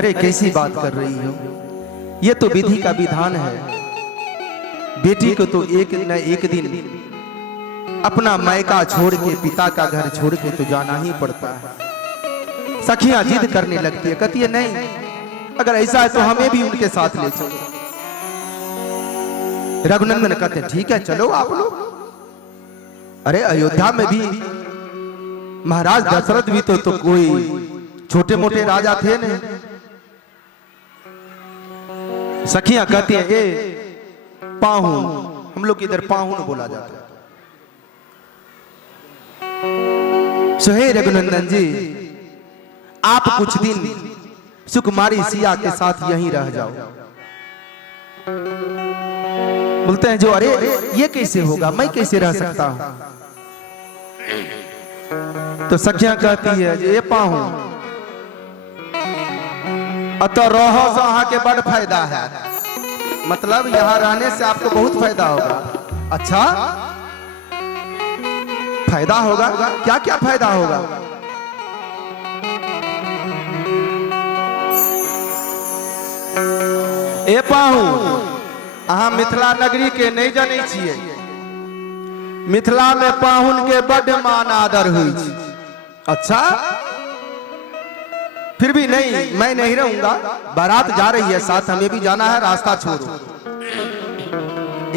अरे कैसी बात कर रही हो, ये तो विधि का विधान है। बेटी को तो एक न एक दिन अपना मायका छोड़ के, पिता का घर छोड़ के तो जाना ही पड़ता है। सखियां जिद करने लगती है, कहती है नहीं, अगर ऐसा है तो हमें भी उनके साथ ले चलो। रघुनंदन कहते हैं ठीक है चलो आप लोग। अरे अयोध्या में भी महाराज दशरथ भी तो कोई छोटे मोटे राजा थे नहीं। सखियां कहती हैं ए पाहुन, हम लोग इधर पाहुन बोला जाता है। सोहे रघुनंदन जी, आप कुछ दिन सुकुमारी सिया के साथ यहीं रह जाओ। बोलते हैं जो, अरे ये कैसे होगा, मैं कैसे रह सकता हूं। तो सखियां कहती है ये पाहुन अतः रहो सो अहाँ के बड़ फायदा है, मतलब यहाँ रहने से आपको बहुत फायदा होगा। अच्छा फायदा होगा, क्या क्या फायदा होगा। ए पाहु, अहाँ मिथिला नगरी के नहीं जाने छिए, मिथिला में पाहुन के बड़ मान आदर हुई। अच्छा फिर भी नहीं, मैं नहीं रहूंगा, बारात जा रही है साथ, हमें भी जाना है, रास्ता छोड़ो।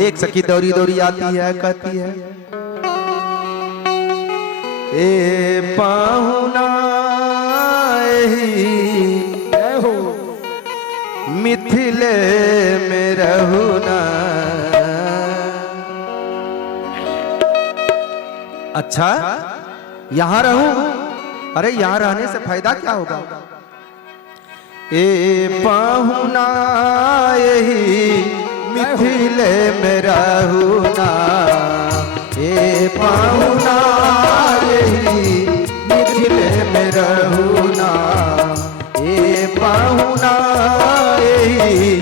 एक सखी दौड़ी दौड़ी आती है, कहती है ए पाहुना हो मिथिले में रहुना। अच्छा यहां रहूं, अरे यहां रहने से फायदा क्या होगा। ए पाहुना यही मिथिले में रहुना, ए पाहुना यही मिथिले में रहुना, ए पाहुना यही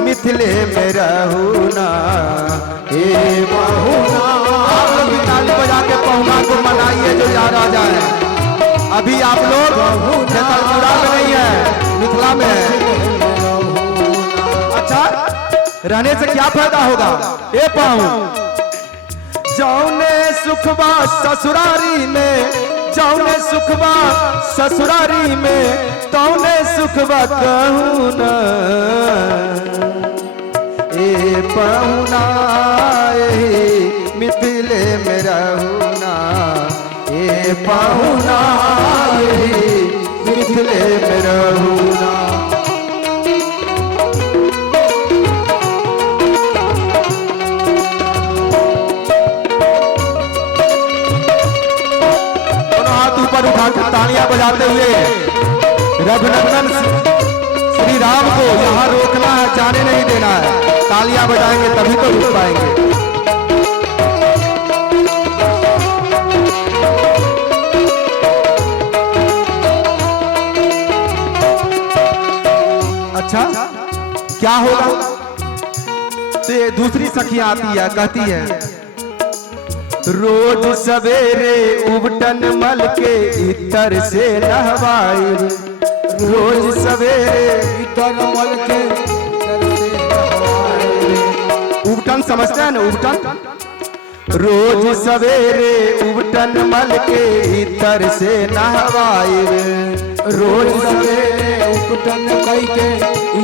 मिथिले में रहुना, ए पाहुना। आप लोग ताली बजा के पाहुना को मनाइए जो यार आ जाए। अभी आप लोग जगलपुरा में नहीं है, मिथिला में है। अच्छा रहने से क्या फायदा होगा। ए पाऊं जौने सुखबा ससुरारी में, जौने सुखबा ससुरारी में, तौने सुखबा कहूं न। ए पाहुना मिथिले में रहूना, ए पाहुना मिथिले में रहूना। दोनों हाथ ऊपर उठाकर तालियां बजाते हुए रघुनंदन श्री राम को यहाँ रोकना है, जाने नहीं देना है। तालियां बजाएंगे तभी तो रुक पाएंगे। अच्छा क्या होगा। तो ये दूसरी सखियां आती है, कहती है रोज सवेरे उबटन मल के इतर से नहवाई, रोज सवेरे इतर मल के उबटन समझते हैं ना, उबटन। रोज सवेरे उबटन मल के इतर से नहवाई, रोज सवेरे उबटन कई के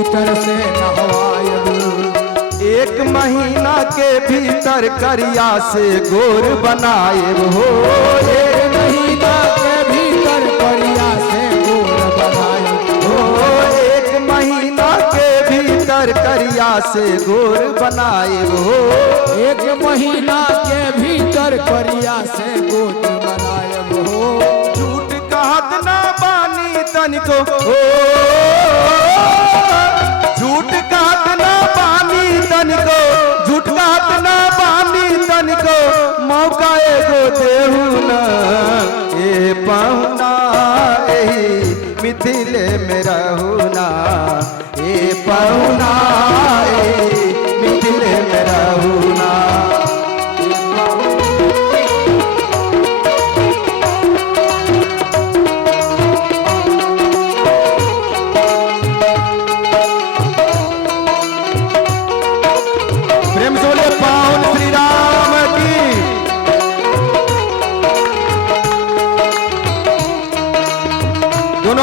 इतर से नहवाई। एक महीना के भीतर करिया से गोर बनाए हो, एक महीना के भीतर करिया से गोर बनाए हो, एक महीना के भीतर करिया से गोर बनाए हो, एक महीना के भीतर करिया से गोर बनाए हो। झूठ कहत ना बानी तनिको, झूठ कहत ना बानी तनिको, झूठ कहत ना बानी तनिको, मौका एगो देहु ना। ए पाहुना एही मिथिले में रहुना, ए पाहुना एही मिथिले में रहुना।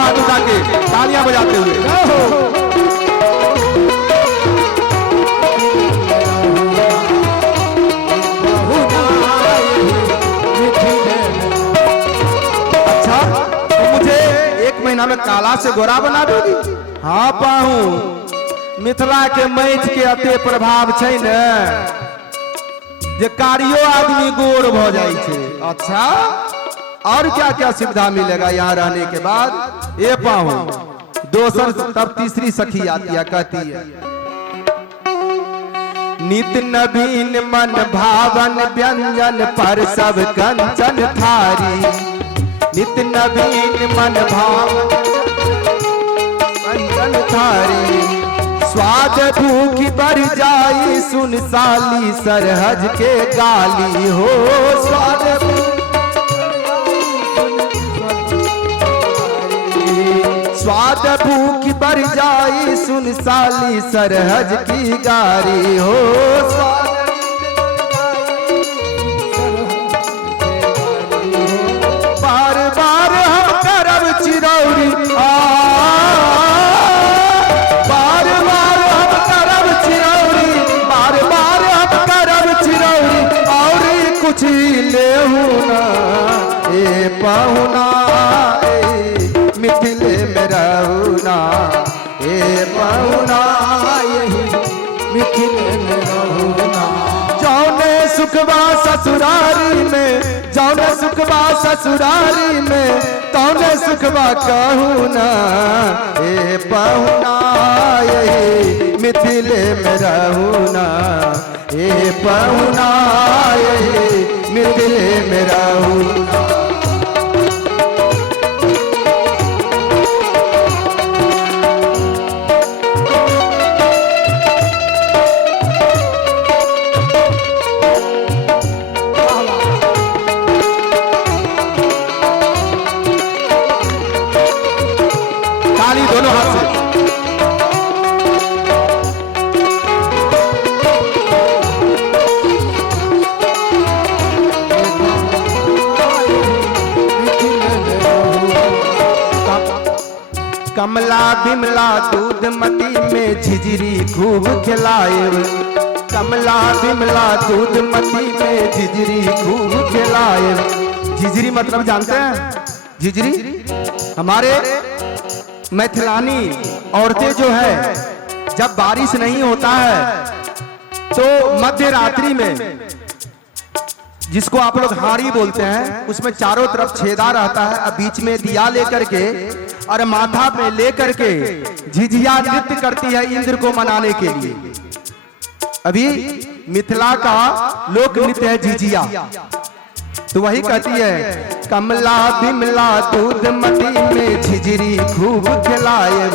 हाथ उठा के तालियां बजाते हुए। अच्छा, तो मुझे 1 महीना में काला से गोरा बना दोगी? हाँ पाहू, मिथिला के मैथ के अते प्रभाव छै ने जे कारियो आदमी गोर भ जाए छे। अच्छा, और क्या क्या सुविधा मिलेगा यहाँ रहने के बाद? ये पाहू दोसर तब तीसरी सखी आती है, कहती है नित नवीन मन भावन व्यंजन पर सब कंचन थारी। नित नवीन मन भावन कंचन थारी। स्वाद भूख बढ़ जाई सुन साली सरहज के गाली हो। स्वाद स्वाद भूख बढ़ जाई सुन साली सरहज की गारी हो। बार बार हम करब चिरौरी, बार बार हम करब चिरौरी, बार बार हम करब चिरौरी, और कुछ लेहू ना ए पहुना मिथिले में रहूना। ए पहुना यही मिथिले में रहूना। जौने सुखबा ससुरारी में, जौने सुखबा ससुरारी में, तौने सुखबा कहूना। ए पहुना यही मिथिले में रहूना। ए पहुना यही मिथिले में रहूना। दोनों हाथ से। कमला बिमला दूध मती में झिझरी खूब खिलाए। कमला बिमला दूध मती में झिझरी खूब खिलाए। झिझरी मतलब जानते हैं? झिझरी हमारे मैथिलानी औरतें जो है, जब बारिश नहीं होता है तो मध्य रात्रि में, जिसको आप लोग हाड़ी बोलते हैं, उसमें चारों तरफ छेदा रहता है, अब बीच में दिया लेकर के और माथा पे लेकर के झिझिया नृत्य करती है इंद्र को मनाने के लिए। अभी मिथिला का लोक नृत्य है झिझिया। तो वही कहती है कमला बिमला दूध मती में झिझरी खूब खिलाएब।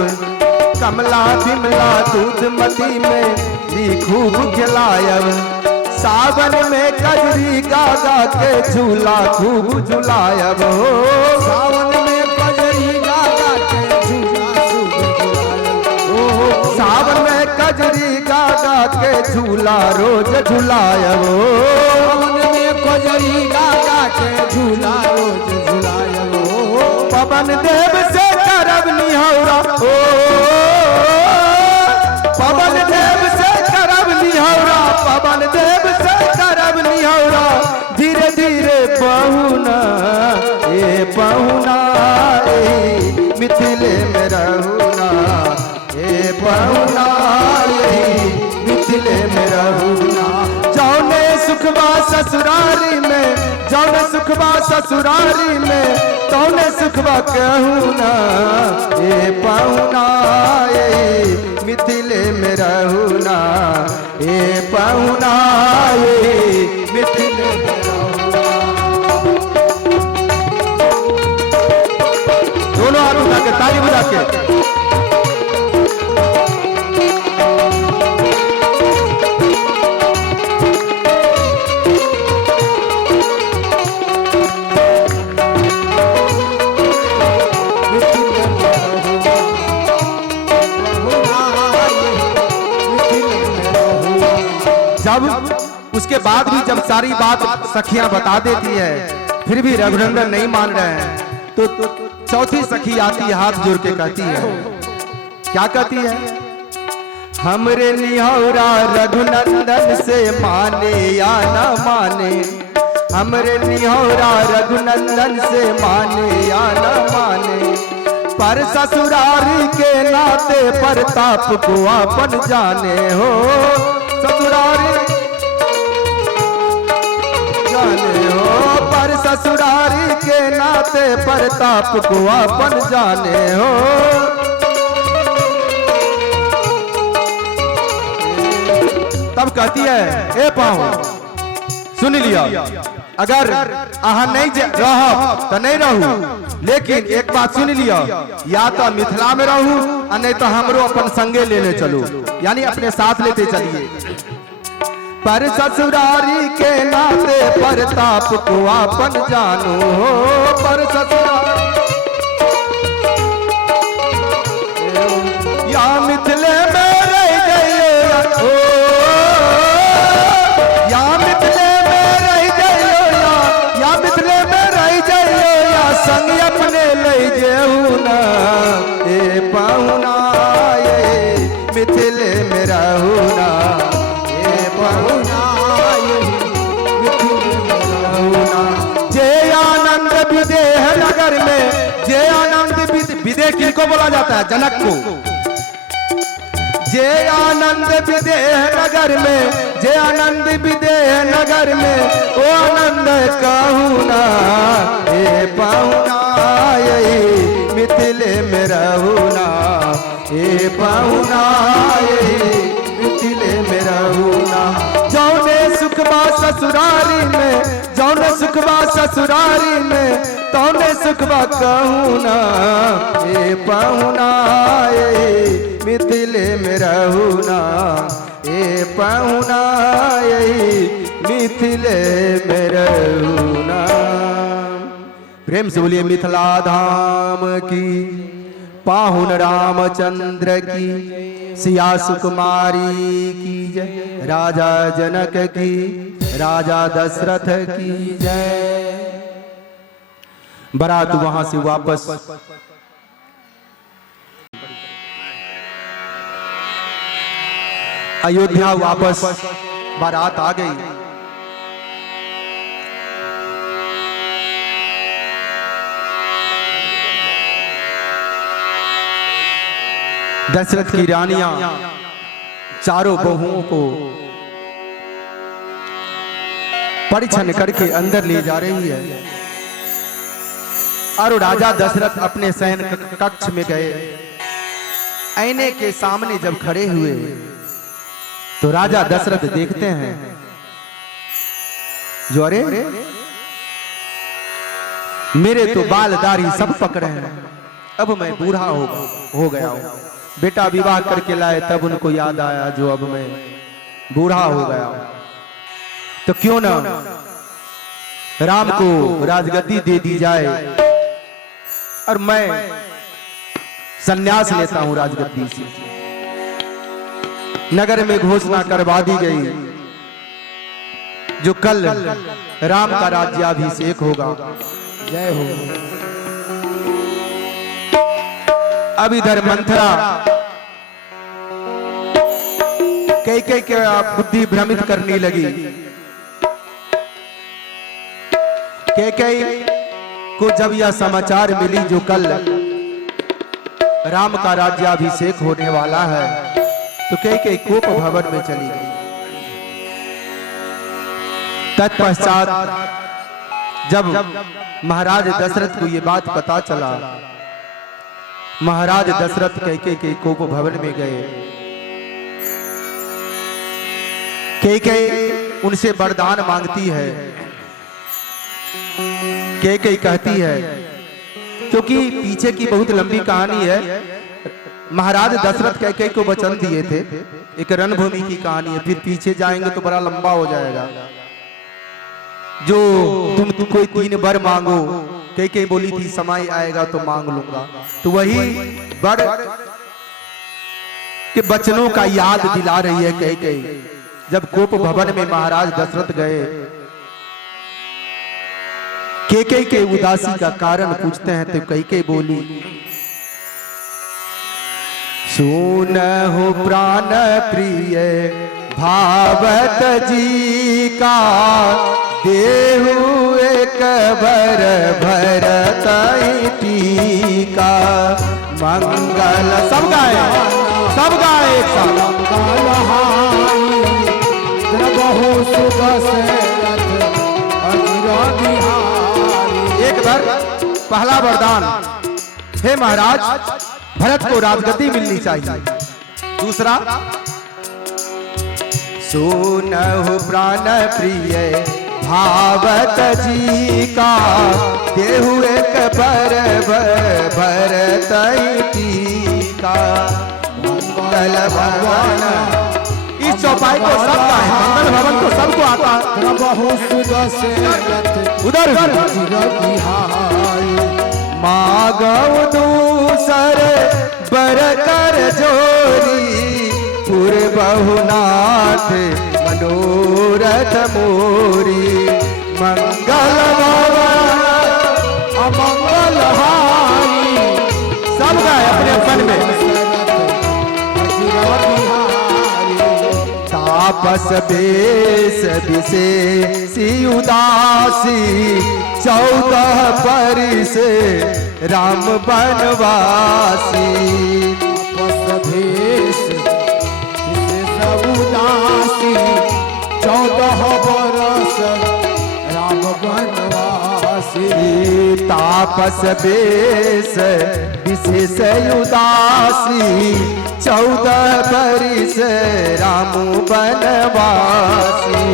कमला बिमला दूध मती में खूब खिलाएब। सावन में कजरी गागा के झूला खूब झुलाएब हो। सावन में कजरी गागा के झूला खूब झुलाएब हो। सावन में कजरी गागा के झूला रोज झुलाएब हो। सावन में कजरी गागा के झूला रोज झुलाएब हो। पवन देव से करब निहौरा हो। पवन देव से करब निहौरा। पवन देव से करब निहौरा। धीरे धीरे पहुना ए पहुना ए मिथिले में रहूना। ए पहुना ए मिथिले में रहूना। जौने सुखबा ससुरारी में, जौने सुखबा ससुरारी में, तौने सुखबा कहूना। ए पहुना ए मिथिले में रहूना। ए पहुना ए मिथिले में रहूना। दोनों हाथ उठा के ताली बजा के जब उसके बाद भी जब सारी बात सखियां बता देती है, फिर भी रघुनंदन नहीं मान रहे हैं, तो चौथी सखी आती है, हाथ जोड़ के कहती है, क्या कहती है? हमरे निहौरा रघुनंदन से माने या न माने, हमरे निहौरा रघुनंदन से माने या न माने, पर ससुरारी के नाते प्रताप को अपन जाने हो, ससुरारी जाने हो, पर ससुरारी के नाते प्रताप को अपन जाने हो। तब कहती है, ए पाऊं सुन लिया, अगर अहाँ नहीं रह तो नहीं रहू, लेकिन एक बात सुन लिया, या तो मिथिला में रहू और नहीं तो हमरो अपन संगे लेने चलो, यानी अपने साथ लेते चलिए। पर ससुरारी के नाते प्रताप को अपन जानो हो, पर ससुरारी या मिथिले में रह गए हो, या मिथिले में रह गए, या मिथिले में रह गए, या संग अपने ले जेहू ना, ए पाहुना ये मिथिले में रहू ना, ए पाहुना ये मिथिले में रहू ना। जे आनंद विदेह नगर में, जे आनंद विदेह किनको बोला जाता है? जनक को। जे आनंद विदेह नगर में, जे आनंद विदेह नगर में, ओ आनंद कहू ना, ए पाहुना यही मिथिले में रहू ना, ए पाहुना यही मिथिले में रहू ना। जौने सुखबा ससुरारी में, जौने सुखबा ससुरारी में, तौने सुखबा कहू ना, ए पाहुना यही मिथिले में रहू ना, ए पाहुना यही मिथिले में रहू ना। प्रेम से बोलिए मिथिला धाम की, पाहुन रामचंद्र की, सिया सुकुमारी की जय, राजा जनक की, राजा दशरथ की जय। बारात वहां से वापस अयोध्या वापस बारात आ गई। दशरथ की रानियां चारों बहुओं को परिछन करके अंदर ले जा रही है, और राजा दशरथ अपने शयन कक्ष में गए। आईने के सामने जब खड़े हुए तो राजा दशरथ देखते हैं, जो अरे मेरे तो बाल दाढ़ी सब पकड़े हैं, अब मैं बूढ़ा हो गया हूं। बेटा विवाह करके लाए तब उनको याद आया, जो अब मैं बूढ़ा हो गया हूं, तो क्यों ना राम को राजगद्दी दे दी जाए, और मैं संन्यास लेता हूं राजगद्दी से। नगर में घोषणा करवा दी गई, जो कल राम का राज्याभिषेक होगा। जय हो। अब इधर मंथरा कैकेयी के बुद्धि भ्रमित करने लगी। कैकेयी को जब यह समाचार मिली, जो कल राम का राज्याभिषेक होने वाला है, तो कैकेयी कोप भवन में चली गई। तत्पश्चात जब महाराज दशरथ को ये बात पता चला, महाराज दशरथ कैकेयी के कोप भवन में गए। कैकेयी उनसे वरदान मांगती है। कैकेयी कहती है, क्योंकि पीछे की बहुत लंबी कहानी है। महाराज दशरथ कैकेयी को वचन दिए थे, एक रणभूमि की कहानी है, फिर पीछे जाएंगे तो बड़ा लंबा हो जाएगा। जो तुम कोई 3 वर मांगो, कैकेयी बोली थी समय आएगा तो मांग लूंगा, तो वही वर के वचनों का याद दिला रही है कैकेयी। जब कोप भवन में महाराज दशरथ गए कैकेयी के उदासी का कारण पूछते हैं तो कैकेयी बोली, सुनहु प्राण प्रिय भावत जी का, देहु एक बर भरतई टीका। मंगल सब गाए एक साथ। एक बार पहला वरदान, हे महाराज भरत को राजगद्दी मिलनी चाहिए। दूसरा, सुनहु प्राण प्रिय भावत जी का, देहु एक बर भरतई टीका। मंगल भवन, इस चौपाई को सब का है, मंगल भवन को सबको आता उधर मागव दूसर बर कर जोरी, पूर्वहुनाथ मनोरथ मोरी। मंगल भवन अमंगल हारी, सब गाए अपने अपन में। तापस बेश विशेषी उदासी, 14 बरिस राम बनवासी। तापस भेष उदासी, 14 बरस राम बनवासी। तापस बेश विशेष उदासी, 14 बरिस राम बनवासी।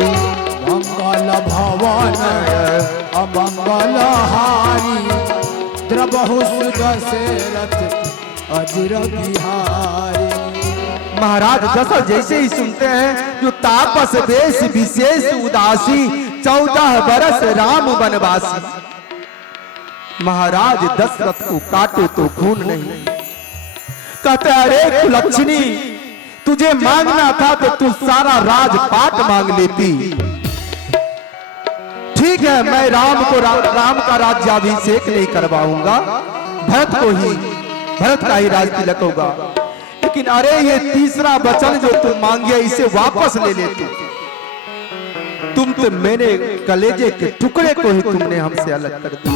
मंगल भवन अमंगल हारी, द्रबहु दशरथ अजिर बिहारी। महाराज दशरथ जैसे ही सुनते हैं, जो तापस वेश विशेष उदासी, 14 बरस राम बनवासी। महाराज दशरथ को काटो तो खून नहीं। कहते अरे कुलक्षणी, तुझे मांगना था तो तू सारा राजपाट मांग लेती। ठीक है, मैं राम का राज्याभिषेक नहीं करवाऊंगा, भरत का ही राज तिलक होगा। लेकिन अरे ये तीसरा वचन जो तुम मांगे, इसे वापस ले लेते। तुम तो मेरे कलेजे के टुकड़े को ही तुमने हमसे अलग कर दिया।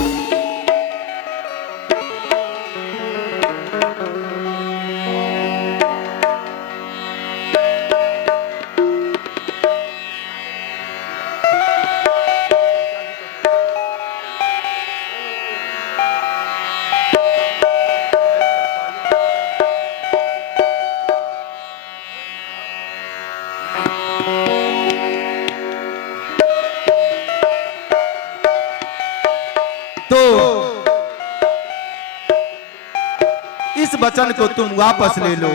तो इस वचन को तुम वापस ले लो।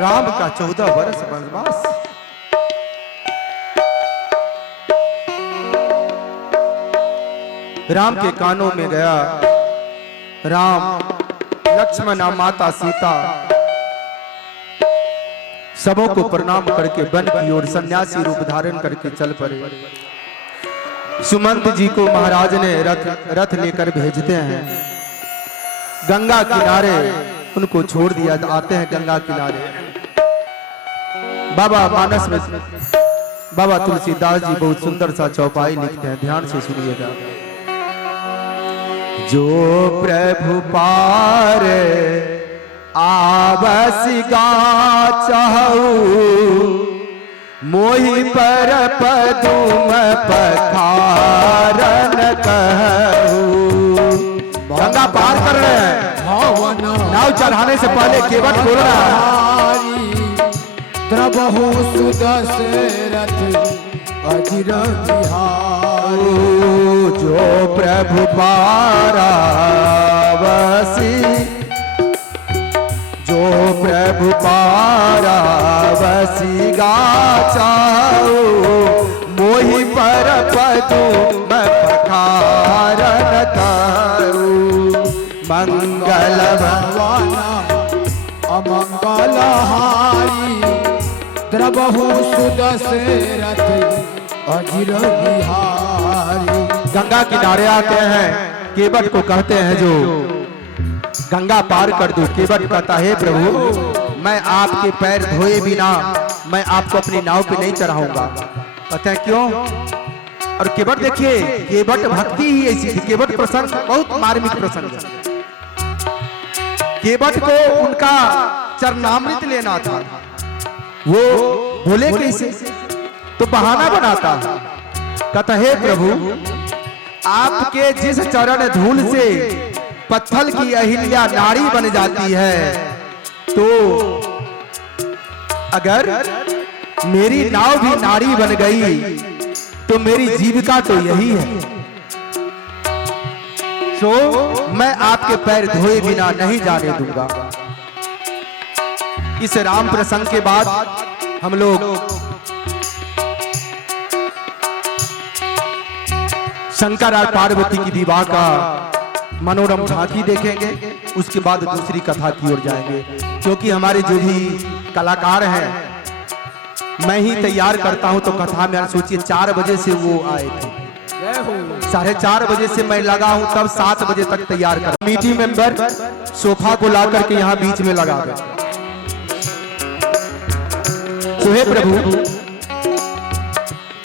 राम का 14 वर्ष वनवास। राम के कानों में गया। राम, लक्ष्मण और माता सीता सबों को प्रणाम करके वन की ओर सन्यासी रूप धारण करके चल पड़े। सुमंत जी को महाराज ने रथ लेकर भेजते हैं। गंगा किनारे उनको छोड़ दिया। आते हैं गंगा किनारे। बाबा मानस में बाबा तुलसीदास जी बहुत सुंदर सा चौपाई लिखते हैं, ध्यान से सुनिएगा। जो प्रभु पार आवसिगा चाहू, मोहि पर पदुम पखारन कहू। गंगा पार कर रहे हैं, नाव चढ़ाने से पहले केवट बोल रहा है। द्रबहु सुदशरथ अजिर बिहारी। जो प्रभु पारावसी, जो प्रभु पारावसी गाचाओ, मोहि पर पदुम पखारन कहू। मंगल भवन अमंगल हारी, द्रबहु सुदशरथ अजिर बिहारी। गंगा किनारे आते हैं, केवट को कहते हैं जो गंगा पार कर दो। केवट कहता है प्रभु मैं आपके पैर धोए बिना मैं आपको अपनी नाव पे नहीं चढ़ाऊंगा। कहते हैं क्यों? और केवट देखिए, केवट भक्ति ही ऐसी थी। केवट प्रसंग बहुत मार्मिक प्रसंग है। केवट को उनका चरणामृत लेना था, वो बोले कैसे? तो बहाना बनाता, कहता है प्रभु आपके जिस चरण धूल से पत्थर की अहिल्या नारी बन जाती है, तो अगर मेरी नाव भी नारी बन गई तो मेरी जीविका तो यही है। सो मैं आपके पैर धोए बिना नहीं जाने दूंगा। इस राम प्रसंग के बाद हम लोग शंकर और पार्वती की विवाह का मनोरम झांकी देखेंगे। उसके बाद दूसरी कथा की ओर जाएंगे, क्योंकि हमारे जो भी कलाकार हैं मैं ही तैयार करता हूं। तो कथा में सोचिए 4 बजे से वो आए थे, 4:30 बजे से मैं लगा हूं, तब 7 बजे तक तैयार कर। कमेटी मेंबर सोफा को ला करके यहाँ बीच में लगा गए। तो हे प्रभु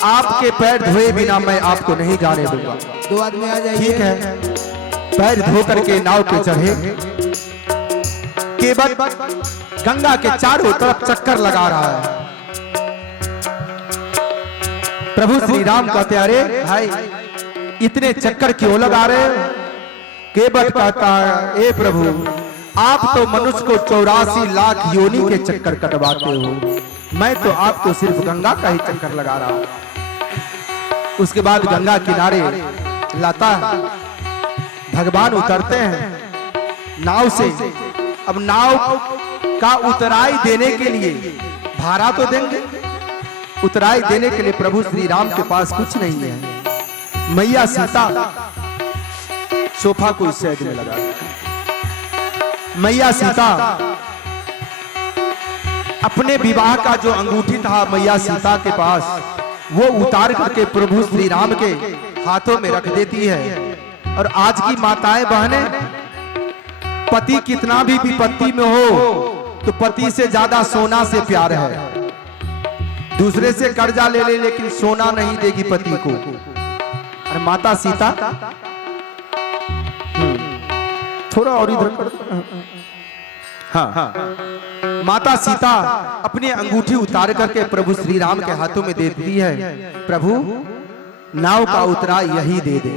आपके पैर धोए बिना मैं आपको नहीं जाने दूंगा। 2 आदमी आ जाइए। ठीक है, पैर धो करके नाव पे चढ़े। केवट गंगा के चारों तरफ चक्कर लगा रहा है। प्रभु श्री राम कहते अरे भाई इतने चक्कर क्यों लगा रहे हो? केवट कहता है ए प्रभु आप तो मनुष्य को 84 लाख योनि के चक्कर कटवाते हो, मैं तो आपको सिर्फ गंगा का ही चक्कर लगा रहा हूं। उसके बाद गंगा किनारे लाता है, भगवान उतरते हैं नाव से। अब नाव का उतराई देने के लिए भाड़ा तो देंगे, उतराई देने के लिए प्रभु श्री राम के पास कुछ नहीं है। मैया सीता सोफा को इस साइड में लगा, मैया सीता अपने विवाह का जो अंगूठी था मैया सीता के पास, वो उतार करके प्रभु श्री राम के हाथों में रख देती है। और आज की माताएं बहनें, पति कितना भी विपत्ति में हो तो पति से ज्यादा सोना से प्यार है। दूसरे से कर्जा ले ले लेकिन सोना नहीं देगी पति को। और माता सीता थोड़ा और इधर कर, हाँ, माता सीता अपनी अंगूठी उतार करके प्रभु श्री राम के हाथों में देती है। प्रभु नाव का उतरा यही दे दे।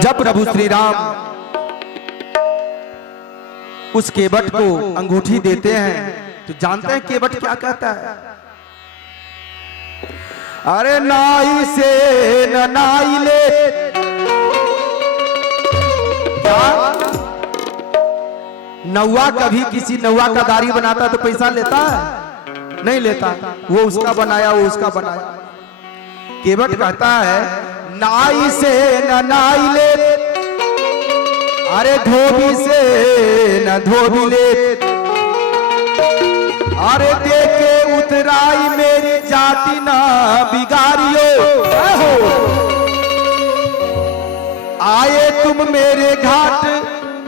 जब प्रभु श्री राम उस केवट को अंगूठी देते हैं तो जानते हैं केवट क्या कहता है? अरे नाई से न नाई ले। क्या नौवा कभी किसी नौवा का दाढ़ी बनाता तो पैसा लेता है? नहीं लेता। वो उसका बनाया, वो उसका बनाया। केवट कहता है नाई से न नाई ले, अरे धोबी से न धोबी ले। अरे देखे उतराई मेरी जाति ना बिगाड़ियो। आए तुम मेरे घाट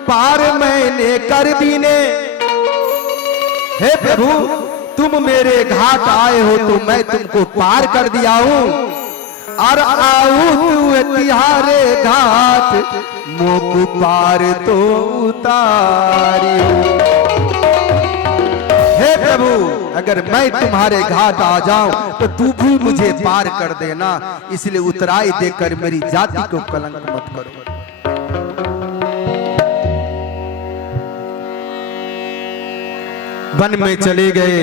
पार मैंने कर दीने। हे प्रभु तुम मेरे घाट आए हो तो मैं तुमको पार कर दिया हूं। और आऊ तू तिहारे घाट मोक पार तो उतारी। हे प्रभु अगर मैं तुम्हारे घाट आ जाऊं तो तू भी मुझे पार कर देना, इसलिए उतराई देकर मेरी जाति को कलंक मत करो। वन में चले गए,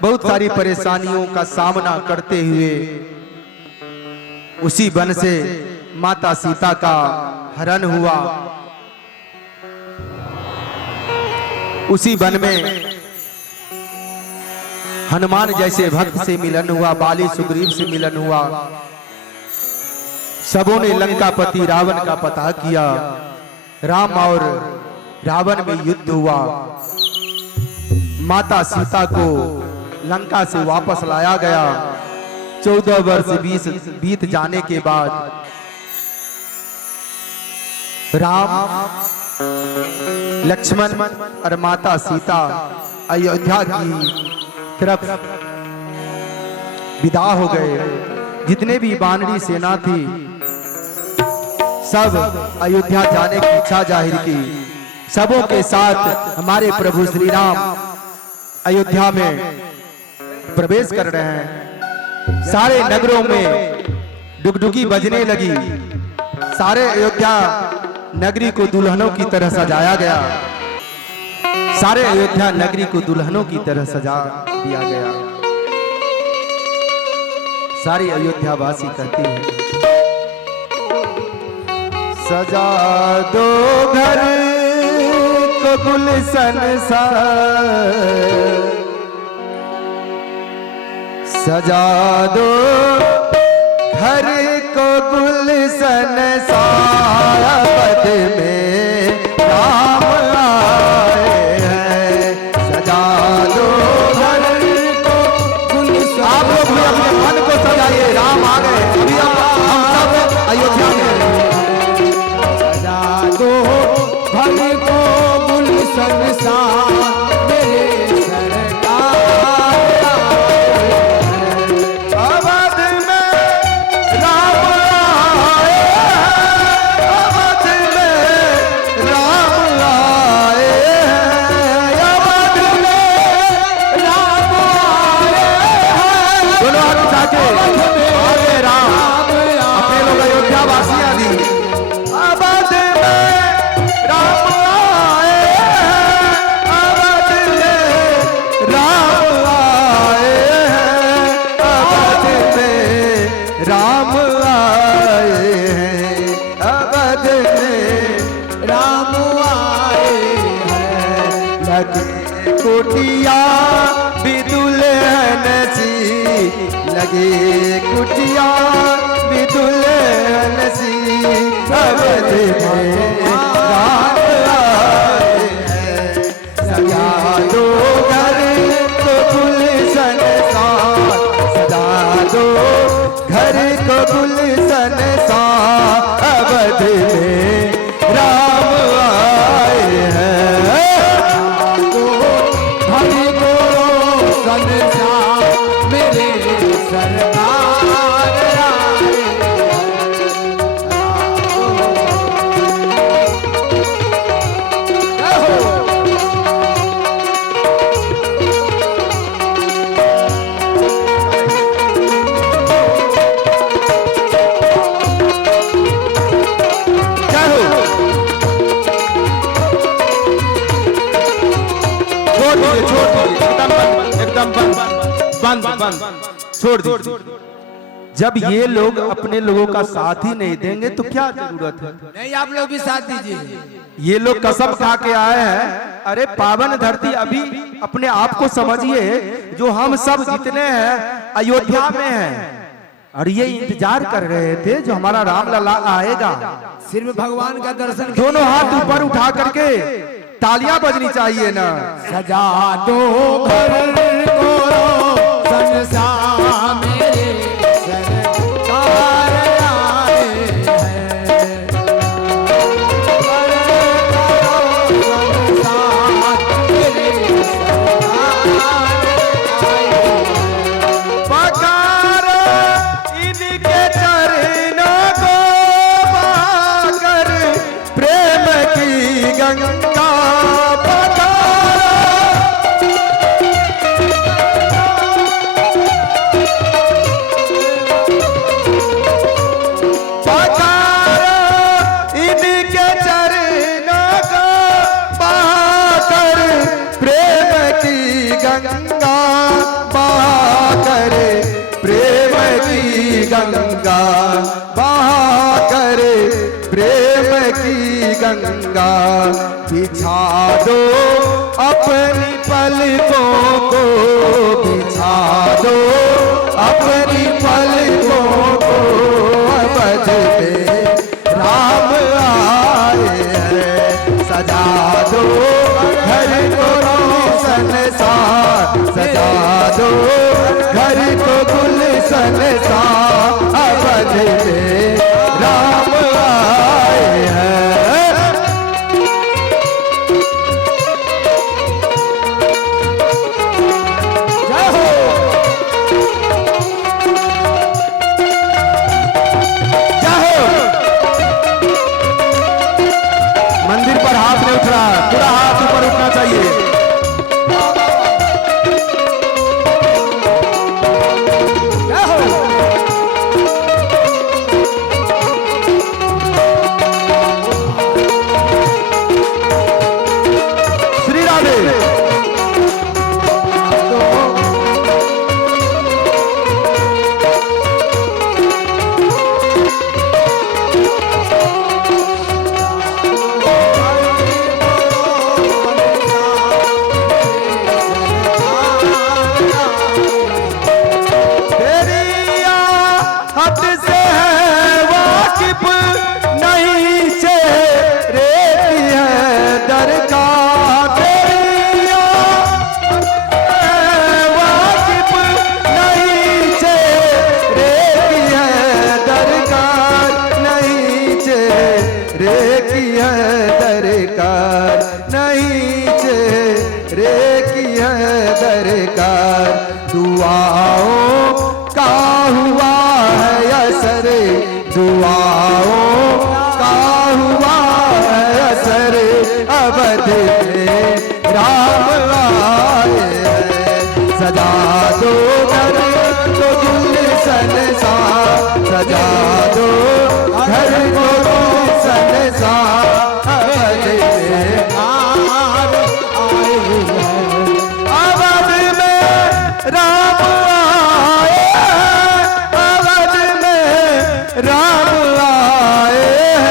बहुत सारी परेशानियों का सामना करते हुए उसी वन से माता सीता का हरण हुआ। उसी वन में हनुमान जैसे भक्त से मिलन हुआ, बाली सुग्रीव से मिलन हुआ। सबों ने लंकापति रावण का पता किया। राम और रावण में युद्ध हुआ। माता सीता को लंका से वापस लाया गया। 14 वर्ष बीत जाने के बाद राम, लक्ष्मण और माता सीता अयोध्या की तरफ विदा हो गए। जितने भी वानरी सेना थी सब अयोध्या जाने की इच्छा जाहिर की। सबों के साथ हमारे प्रभु श्री राम अयोध्या में प्रवेश कर रहे हैं। सारे नगरों में डुगडुगी बजने लगी। सारे अयोध्या नगरी को दुल्हनों की तरह सजाया गया। सारे अयोध्या नगरी को दुल्हनों की तरह सजा दिया गया। सारी अयोध्या वासी कहती है, सजा दो घर को गुलशन सा, सजा दो घर को गुलशन सा, पद में राम आए हैं। सजा दो घर को गुलशन। आप लोग भी अपने मन को सजाइए, राम आ गए। अभी हम सब अयोध्या में। सजा दो घर को गुलशन सा, मेरे सरकार अवध में राम आए, अवध में राम आए, अवध में राम आए। दोनों हाथ उठा के आगे राम, अपने लोग अयोध्या वासी आदि। अवध में राम आए, अवध में राम आए, अवध में राम आए हैं, अवध में राम आए हैं। लगे कुटिया भी दुल्हन सी, लगे कुटिया भी दुल्हन सी, अवध में राम आए हैं। सजा दो घर को गुलशन सा, सजा दो घर को गुलशन सा, अवध में राम आए हैं। दो घर को संसा, मेरे सरकार आए। क्या हो? छोड़ दीजिए, एकदम बंद, छोड़ दीजिए। जब ये लोग अपने लोगों का साथ ही नहीं देंगे तो क्या जरूरत है? नहीं, आप लोग भी साथ दीजिए। ये लोग कसम खा के आए हैं। अरे पावन धरती, अभी अपने आप को समझिए, जो हम सब जितने हैं अयोध्या में हैं और ये इंतजार कर रहे थे जो हमारा राम लला आएगा। सिर्फ भगवान का दर्शन। दोनों हाथ ऊपर उठा करके तालियां बजनी चाहिए ना। सजा दो घर को संसा, मेरे सरकार आए हैं। संसा, मेरे सरकार आए हैं। पखारो इनके चरणों को पाकर प्रेम की गंगा, पखारो इनके चरणों को पाकर प्रेम की गंगा, पाकर प्रेम की गंगा, बहाकर प्रेम की गंगा। बिछा दो अपनी पलकों को, बिछा दो अपनी पलकों को, अवध में राम आए हैं। सजा दो घर को रोशन सा, सजा दो घर को गुलशन दुआओं का हुआ है असर, अवध में राम आए हैं। सजा दो घर को गुलशन सा, सजा दो घर को गुलशन सा, अवध में आए हैं। अवध में राम आए हैं, अवध में राम आए हैं, अवध में राम आए हैं,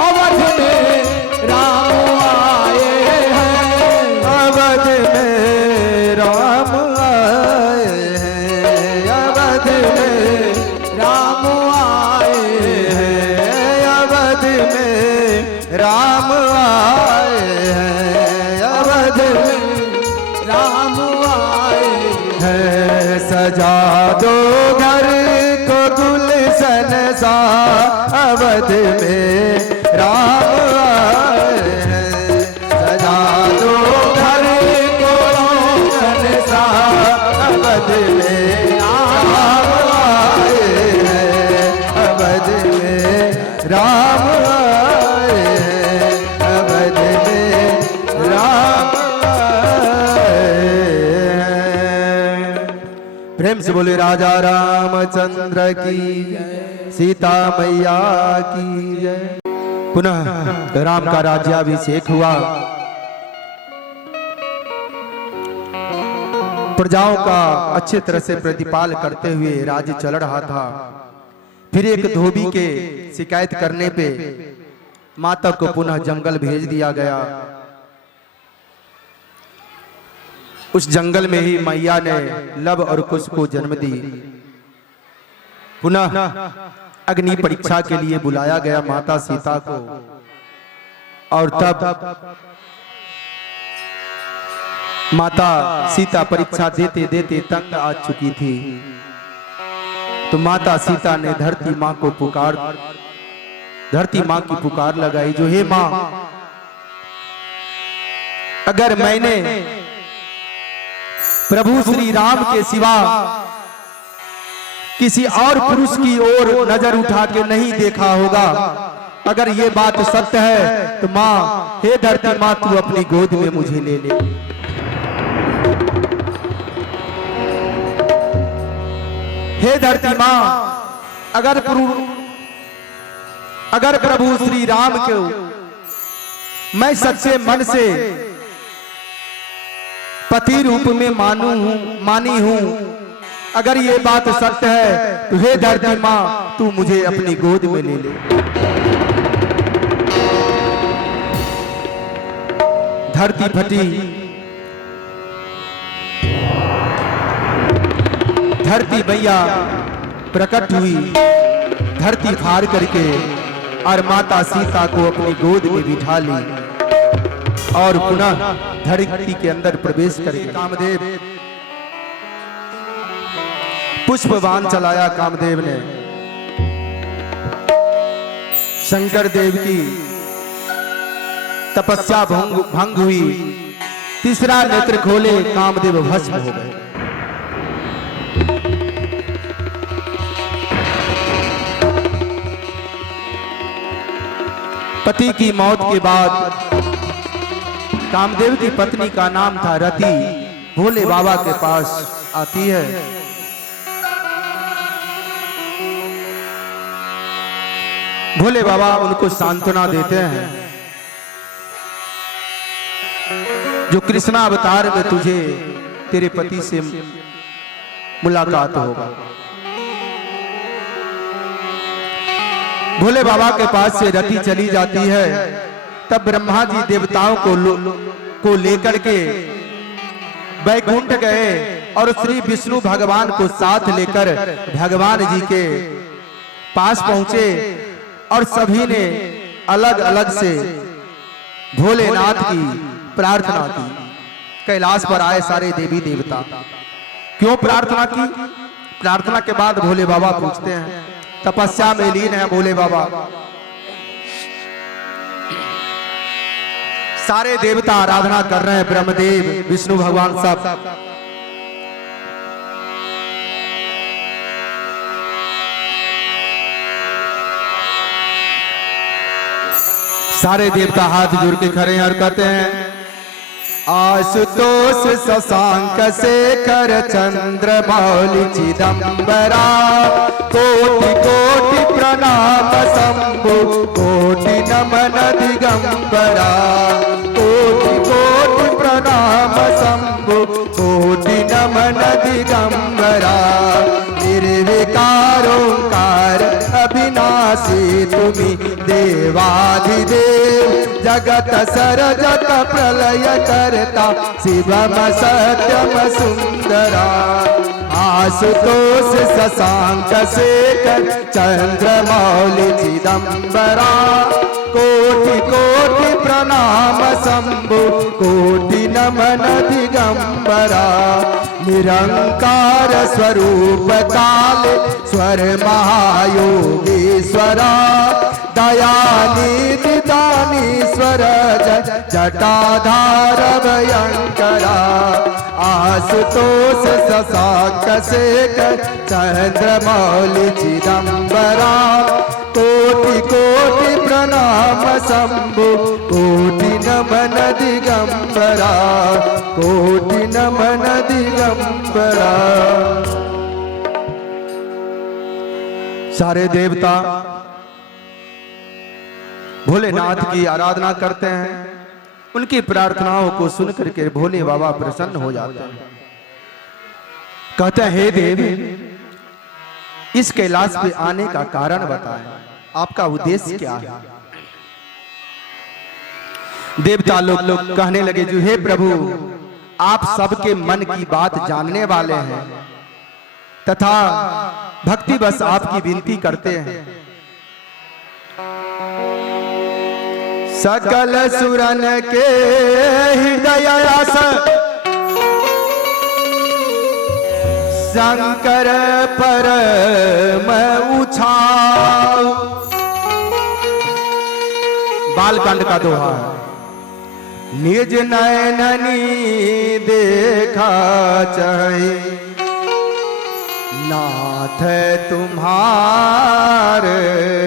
अवध में राम आए हैं। अवध में राम आए हैं, अवध में राम आए हैं, अवध में राम आए हैं, अवध में राम आए है। सजा दो घर को गुलशन सा, अवध में राम आए हैं। सजा दो घर को गुलशन सा, अवध में राम आए हैं, अवध में राम आए हैं, अवध में राम आए हैं। प्रेम से बोले राजा रामचंद्र की, सीता मैया की जय। पुनः राम का राज्याभिषेक हुआ। प्रजाओं का अच्छे तरह से प्रतिपाल करते हुए राज्य चल रहा था। फिर एक धोबी के शिकायत करने पे माता को पुनः जंगल भेज दिया गया। उस जंगल में ही मैया ने लव और कुश को जन्म दी। पुनः अग्नि परीक्षा के लिए बुलाया गया माता सीता को, और तब माता सीता परीक्षा देते देते तंग आ चुकी थी। तो माता सीता ने धरती माँ को धरती माँ की पुकार लगाई, जो हे माँ, अगर मैंने प्रभु श्री राम के सिवा किसी और पुरुष की ओर नजर उठा के नहीं देखा होगा, अगर ये बात सत्य है तो माँ, हे धरती माँ, तू अपनी गोद में मुझे ले ले। हे धरती माँ, अगर प्रभु श्री राम को मैं सच्चे मन से पति रूप में मानी हूं, अगर ये बात सत्य है तो हे धरती माँ, तू मुझे अपनी गोद में ले ले। धरती फटी, धरती मैया प्रकट हुई, धरती फाड़ करके और माता सीता को अपनी गोद में बिठा ली और पुनः धरती के अंदर प्रवेश करके कामदेव पुष्पबाण चलाया। कामदेव ने शंकर देव की तपस्या भंग हुई, तीसरा नेत्र खोले, कामदेव भस्म हो गए। पति की मौत के बाद कामदेव की पत्नी का नाम था रति, भोले बाबा के पास आती है। भोले बाबा उनको सांत्वना देते हैं, जो कृष्णा अवतार में तुझे तेरे पति से मुलाकात होगा। भोले बाबा के पास से रति चली जाती है। तब ब्रह्मा जी देवताओं को लेकर के वैकुंठ गए और श्री विष्णु भगवान को साथ लेकर भगवान जी के पास पहुंचे और सभी ने अलग अलग से भोलेनाथ की प्रार्थना की। कैलाश पर आए सारे देवी देवता। क्यों प्रार्थना की? प्रार्थना के बाद भोले बाबा पूछते हैं, तपस्या में लीन है भोले बाबा, सारे देवता आराधना कर रहे हैं, ब्रह्मदेव विष्णु भगवान सब, सारे देवता हाथ जोड़ के खड़े हैं और कहते हैं, आशुतोष शशांक शेखर चंद्रमौलि चिदंबरा, कोटि कोटि प्रणाम शंभु कोटि नमन दिगंबरा, कोटि कोटि प्रणाम शंभु कोटि नमन दिगंबरा, निर्विकारोंकार अविनाशी तुमी देवाधिदेव, जगत सरजत प्रलय करता शिवम सत्यम सुंदरा, आशुतोष शशांक शेखर चंद्रमौलि चिदंबरा, कोटि कोटि प्रणाम शंभु कोटि नमन दिगंबरा, निरंकार स्वरूप काल स्वर महायोगीश्वरा, दयानिधि दानीश्वर जटाधार भयंकरा, आशुतोष शशांक शेखर चंद्रमौलि चिदंबरा, कोटि कोटि प्रणाम शंभु कोटि नमन दिगंबरा, कोटि नमन दिगंबरा। सारे देवता भोलेनाथ की आराधना करते हैं, उनकी प्रार्थनाओं को सुन करके भोले बाबा प्रसन्न हो जाते हैं। कहते हैं, हे देवी, इस कैलाश पे आने का कारण बताएं, आपका उद्देश्य क्या है। देवता लोग कहने लगे, जो हे प्रभु, आप सबके मन की बात जानने वाले हैं तथा भक्ति बस आपकी विनती करते हैं। सकल सुरन के हृदय आस शंकर परम उछाल। बालकांड का दोहा है। निज नयननी देखा चाहे नाथ तुम्हार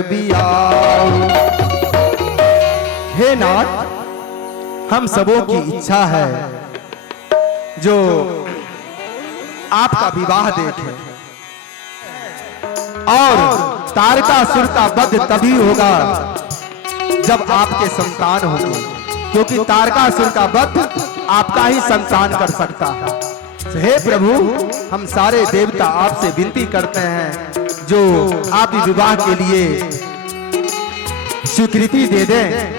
बियाह। हे नाथ, हम सबों की इच्छा है जो आपका विवाह देखे, और तारकासुर का वध तभी होगा जब आपके संतान होंगे, क्योंकि तारकासुर का वध आपका ही संतान कर सकता है। हे प्रभु, हम सारे देवता आपसे विनती करते हैं, जो आप विवाह के लिए स्वीकृति दे दें,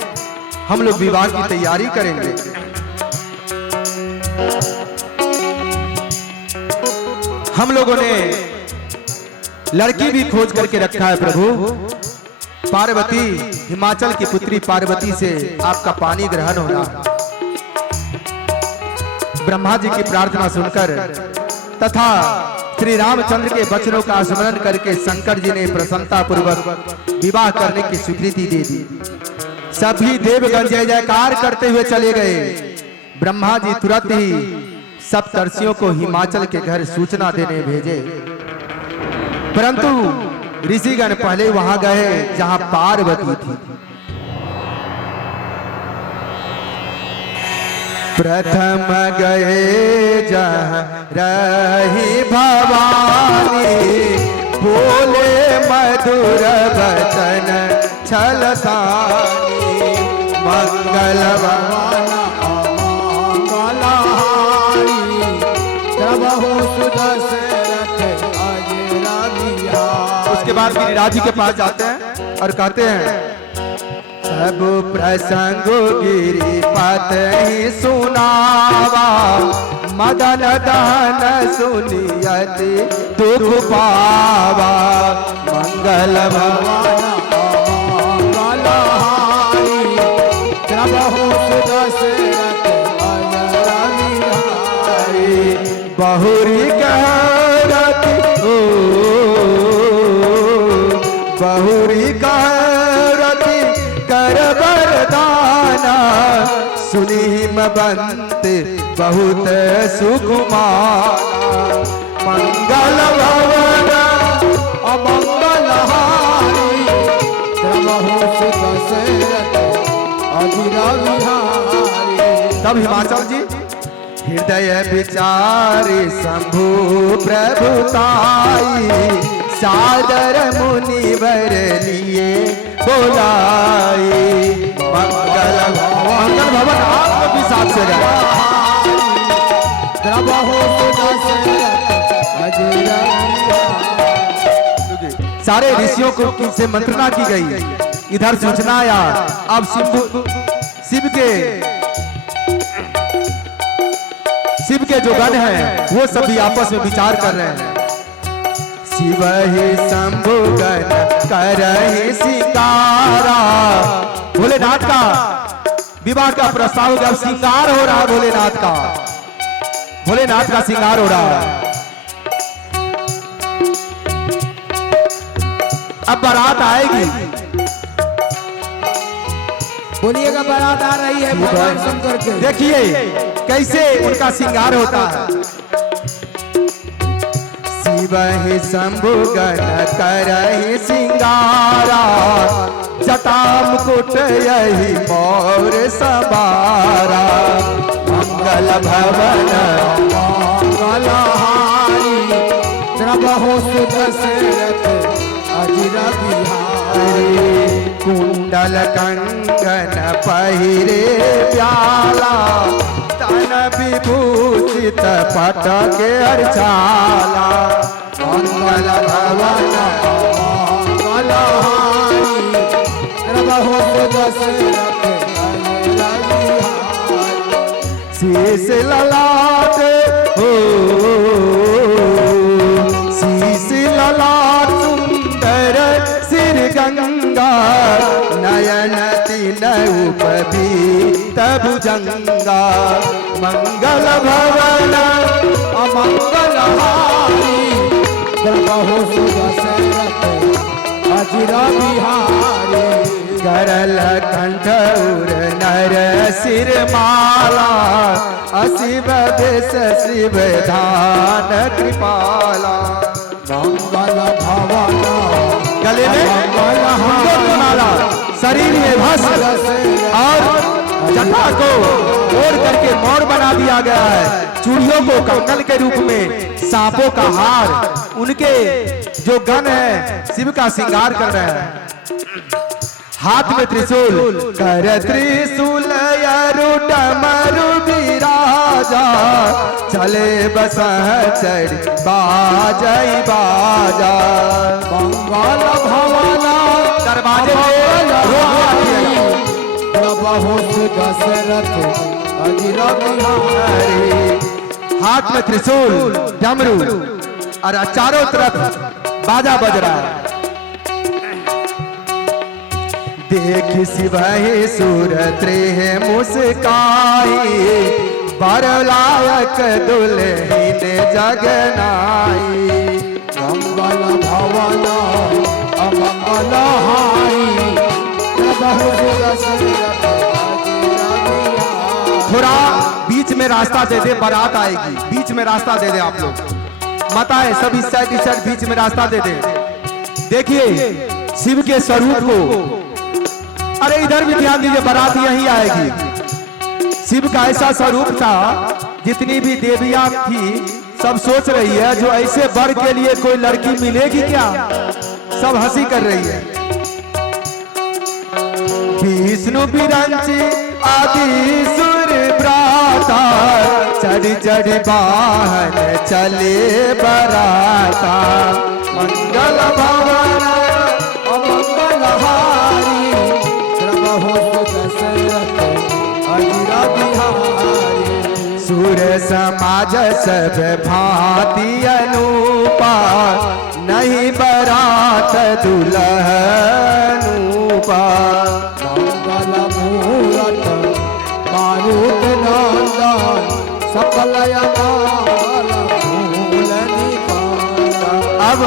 हम लोग विवाह की तैयारी करेंगे। हम लोगों ने लड़की भी खोज करके रखा है प्रभु। पार्वती, हिमाचल की पुत्री पार्वती से आपका पानी ग्रहण होना। ब्रह्मा जी की प्रार्थना सुनकर तथा श्री रामचंद्र के वचनों का स्मरण करके शंकर जी ने प्रसन्नता पूर्वक विवाह करने की स्वीकृति दे दी। सभी देवगण जय जयकार करते हुए चले गए। ब्रह्मा जी तुरंत ही सप्तर्षियों को हिमाचल के घर सूचना देने भेजे, परंतु ऋषिगण पहले वहां गए जहां पार्वती थी। प्रथम गए जहाँ रही भवानी, बोले मधुर वचन छलसानी। मंगल भवाना मंगलहारी, प्रभु सुदशरथ अजरा बिया। उसके बाद गिरिराज जी के पास जाते हैं और कहते हैं, सब प्रसंग गिरिपत ही सुनावा, मदन दहन सुनियति दुख पावा। मंगल भवाना मंगलहारी, प्रभु सुदशरथ अजरा बिहारी। बहुरी कहरति ओ बहुरी कहरति कर वरदाना, सुनीम बंत बहुत सुकुमार। मंगल भवन अमंगलहारी, प्रभु सुदशरथ अजीरा बिहारी। तब हिमाचल जी हृदय विचारी शंभु प्रभुताई सादर मुनिवर लिए बोलाई। मंगल भवन आपको भी साथ से गाया। द्रवहु सुदशरथ अजीरा बिहारी। सारे ऋषियों को से मंत्रणा की गई। इधर सूचना आया अब शिव के जो गण हैं वो सभी आपस में विचार कर रहे हैं। शिव ही शंभु गण करहि सिंगारा। भोलेनाथ का विवाह का प्रस्ताव जब श्रृंगार हो रहा है, भोलेनाथ का श्रृंगार हो रहा है। अब बारात आएगी। बोलिएगा बारात आ रही है भगवान शंकर के। देखिए कैसे उनका श्रृंगार होता है। शिव ही शंभु गण करहि सिंगारा जटा मुकुट यही मोर सवारा। मंगल भवन मंगलहारी द्रवहु सुदशरथ अजीरा बिहारी। कुंडल कंगन पहिरे प्याला तन विभूषित पटके अर्चाला। मंगल भवन मंगलहारी द्रवहु सुदशरथ अजीरा बिहारी। शीश ललाट हो शीश ललाट सुंदर सिर गंगा नयन तीन उपबीत भुजंगा। मंगल भवन अमंगलहारी द्रवहु सुदशरथ अजीरा बिहारी। करल कंठौर नर सिर माला अशिव देश शिव धान कृपाला। मंगल भवन गले में मुकुट माला, शरीर में भस्म और जटा को ओढ़ करके मोर बना दिया गया है। चूड़ियों को कंगन के रूप में, सांपों का हार, उनके जो गण है शिव का श्रृंगार कर रहे हैं। हाथ में त्रिशूल कर त्रिशूल यरु डमरु विराजा चले बसह चढ़ बाजई बाजा। मंगल भवन दरवाजे में द्रवहु सुदशरथ अजीरा बिहारी। हाथ में त्रिशूल डमरू और चारों तरफ बाजा बज रहा है। देख शिवहि सुर त्रेह मुस्काई बर लायक दुल्हीन जगनाई। मंगल भवन अमंगलहारी द्रवहु सुदशरथ अजीरा बिहारी। थोड़ा बीच में रास्ता दे दे, बारात आएगी। बीच में रास्ता दे दे आप लोग, मत आए सब इस साइड बीच में रास्ता दे दे। देखिए शिव के स्वरूप को, अरे इधर भी ध्यान दीजिए, बारात यहीं आएगी। शिव का ऐसा स्वरूप था, जितनी भी देवियां थी सब सोच रही है जो ऐसे वर के लिए कोई लड़की मिलेगी क्या, सब हंसी कर रही है। विष्णु बिरंची आदि सुर ब्राता चढ़ी चढ़ी वाहन चले बराता। मंगल भवन अमंगलहारी द्रवहु सुदशरथ अजीरा बिहारी। सुर समाज सब भांति अनुपा नहीं बरात दुल्हनूपा। मंगल मूरत मारुत नंदन सकल मंगल फूल निकाला। अब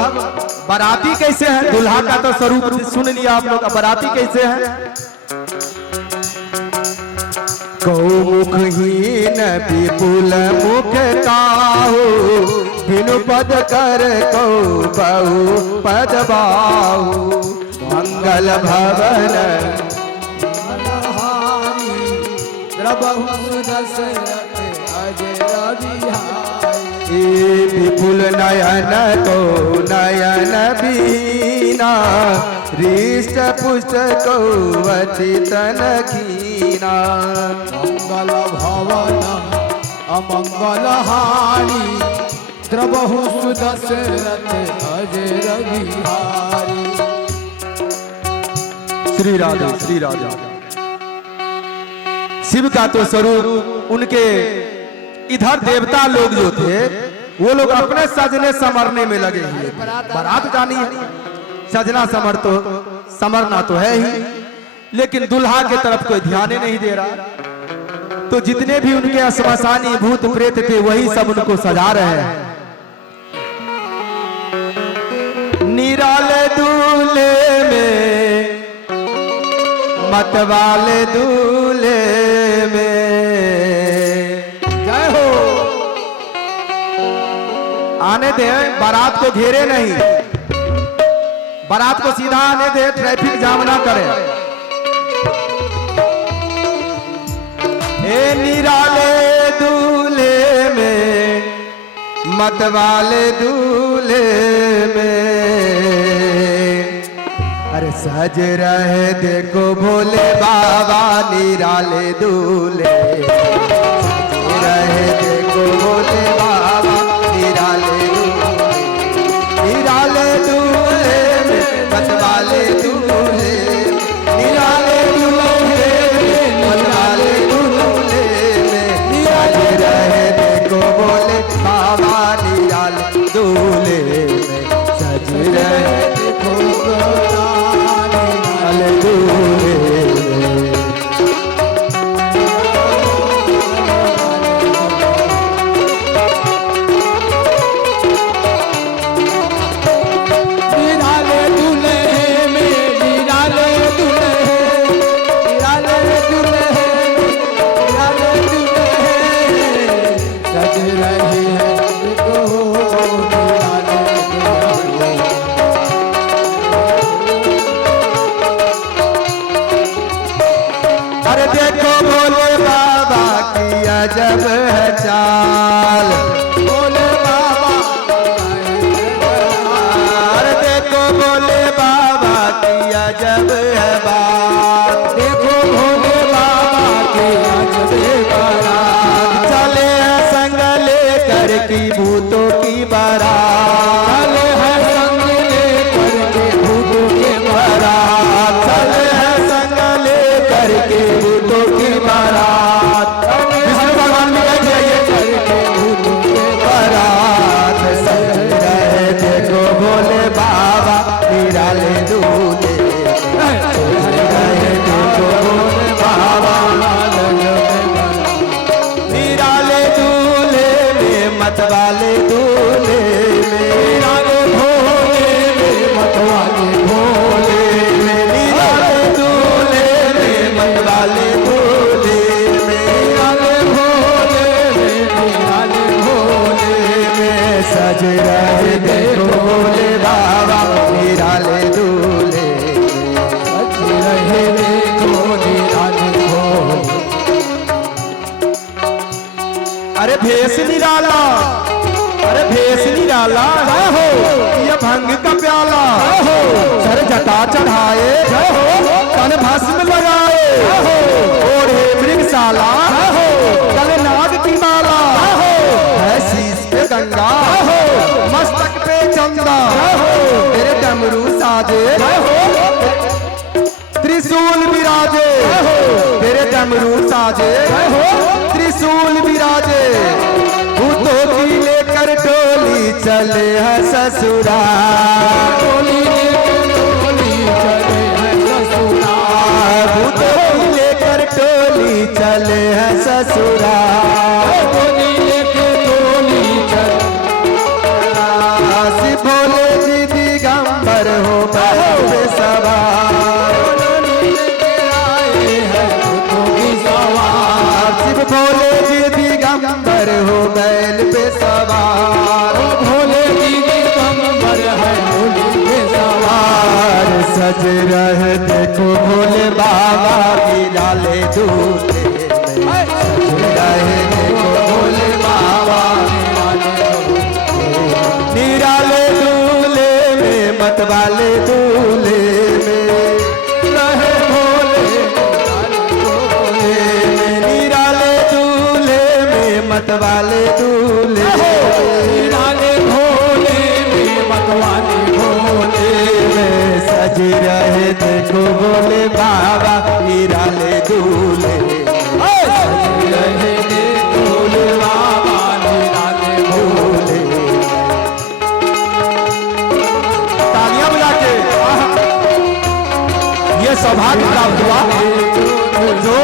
बाराती कैसे है, दुल्हा का तो स्वरूप सुन लिया आप लोग, बाराती कैसे है। कौमुखहीन विपुल मुख काहू बिनु पद कर कौ बहु पद बाहू। मंगल भवन मनहारी प्रभु दशरथ अजर बिहारी। ए विपुल नयन को नयन बीना, हृष्ट पुष्ट को अचितन कीना। मंगल भवन अमंगल हारी, प्रभु दशरथ अजर बिहारी। श्री राधे श्री राधे। शिव का तो स्वरूप उनके इधर देवता लोग जो थे वो लोग अपने सजने समरने में लगे हुए। बारात जानी है, सजना समरना तो है ही, लेकिन दुल्हा के तरफ कोई ध्यान ही नहीं दे रहा। तो जितने भी उनके श्मशानी भूत प्रेत थे वही सब उनको सजा रहे हैं। निराले दूल्हे में मतवाले दूल्हे में, जय हो। आने दे, बारात को घेरे नहीं, बारात को सीधा आने दे, ट्रैफिक जाम ना करे। ए निराले दूल्हे में मतवाले दूल्हे में, अरे सज रहे देखो भोले बाबा निराले दूल्हे। सज रहे देखो भोले बाबा निराले दूल्हे, निराले दूल्हे में मतवाले दूल्हे, निराले दूल्हे में मतवाले दूल्हे में। सज रहे देखो भोले बाबा निराले दूल्हे में, सज रहे देखो जब है चाल भोले बाबा। अरे देखो भोले बाबा किया जब है बात, देखो भोले बाबा किया जब है बारात। चले हैं संग लेकर की भूतों की बारात, चले हैं संग लेकर के भूतों की बारात, चले हैं संग लेकर के भूतों की बारात। देखो भोले बाबा निराले दूल्हे, देखो भोले बाबा निराले दूल्हे में मतवाले दूल्हे में, निराले भोले में मतवाले भोले में, निराले दूल्हे में मतवाले दूल्हे में, निराले भोले में निराले भोले में। सज रहे देखो भोले बाबा निराले दूल्हे, सज रहे देखो निराले भोले। अरे भेष निराला, अरे भेष निराला हो, ये भंग का प्याला हो, सर जटा चढ़ाए हो, तन भस्म लगाए हो, ओढ़े मृगशाला हो, तल नाग की माला हो, है शीश पे गंगा हो, मस्तक पे चंदा हो, तेरे डमरू साजे हो, त्रिशूल विराजे हो, तेरे डमरू साजे हो, त्रिशूल विराजे। भूतों की लेकर टोली चले है ससुराल, टोली चले है ससुराल, भूतों की लेकर टोली चले है ससुराल, टोली लेकर टोली चले। भोले जी दिगंबर हो बैल सवार, शिव भोले जी दिगंबर हो बैल पे सवार, भोले जी दिगंबर है भोले पे सवार। सज रहे देखो भोले बाबा निराले दूल्हे में, मत वाले दूल्हे में रहे भोले में, निराले दूल्हे में मत वाले दूल्हे निराले भोले में मत वाले भोले में सज रहे देखो बोले बाबा निराले दूल्हे सज रहे देखो भोले बाबा निराले भोले। तालियां बजा के ये सौभाग्य प्राप्त हुआ जो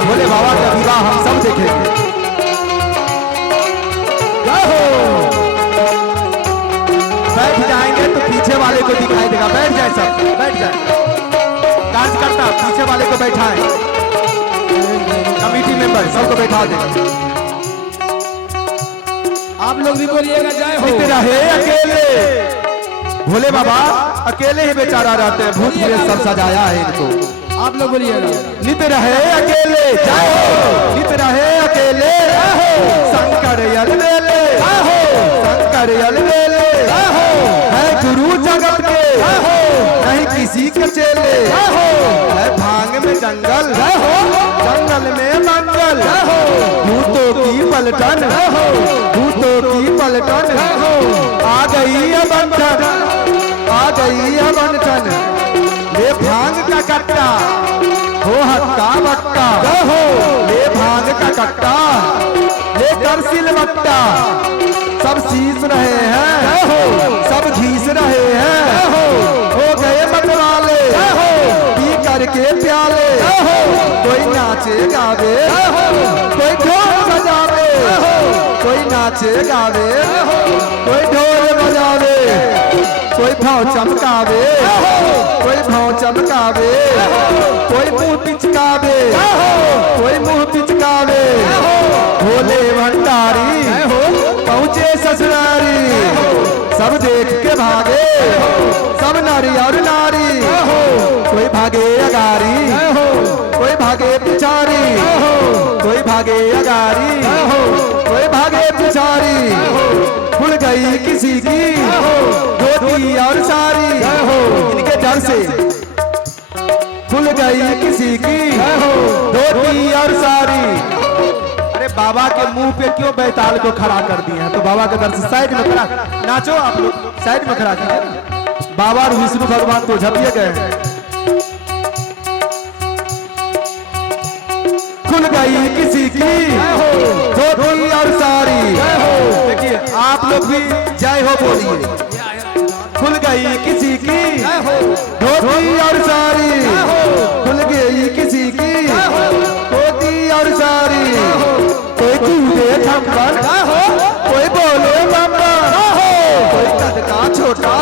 भोले बाबा का विवाह हम सब देखेंगे। बैठ जाएंगे तो पीछे वाले को दिखाई देगा। बैठ जाए सब, बैठ जाए। कार्यकर्ता पीछे वाले को बैठाएं, कमेटी मेंबर सबको बैठा दें। आप लोग भी बोलिएगा जय हो। नित रहे अकेले भोले बाबा अकेले ही बेचारा रहते हैं, भूत प्रेत सब सजाया है इनको। आप लोग बोलिएगा नित रहे अकेले जय हो, नित रहे अकेले शंकर अलबेले, शंकर अलबेले है गुरु जगत के, नहीं किसी के चेले, है भांग में जंगल, जंगल में मंगल, भूतों की पलटन, भूतों की पलटन, आ गई है बंधन, आ गई है बंधन, ले भांग का कट्टा हो हक्का बक्का, ले भांग का कट्टा ले कर सिलवट्टा, सब शीश रहे हैं, सब घीस रहे हैं, हो गए मतवाले पी करके प्याले, कोई नाचे गावे, कोई ढोल बजावे, कोई नाचे गावे, कोई ढोल बजावे, कोई भाव चमकावे, कोई भाव चमकावे, कोई मुंह पिचकावे, कोई मुंह पिचकावे, भोले भंडारी पहुंचे ससुरारी, सब देख के भागे, सब नारी और नारी, कोई भागे अगारी, कोई भागे पिछारी, कोई भागे अगारी, कोई भागे पिछारी, खुल गई किसी की धोती और सारी, इनके डर से खुल गई किसी की धोती और सारी। अरे बाबा के मुंह पे क्यों बैताल को खड़ा कर दिए हैं? तो बाबा के दर से साइड में खड़ा, नाचो आप लोग साइड में खड़ा कीजिए। बाबा और विष्णु भगवान तो झपिए गए। खुल गई किसी की धोती और सारी, देखिए आप लोग भी जय हो बोलिए। खुल गई किसी की धोती और सारी, खुल गई किसी की धोती और सारी, कोई कूदे थप्पड़, कोई बोले बम्बा, कोई कद का छोटा,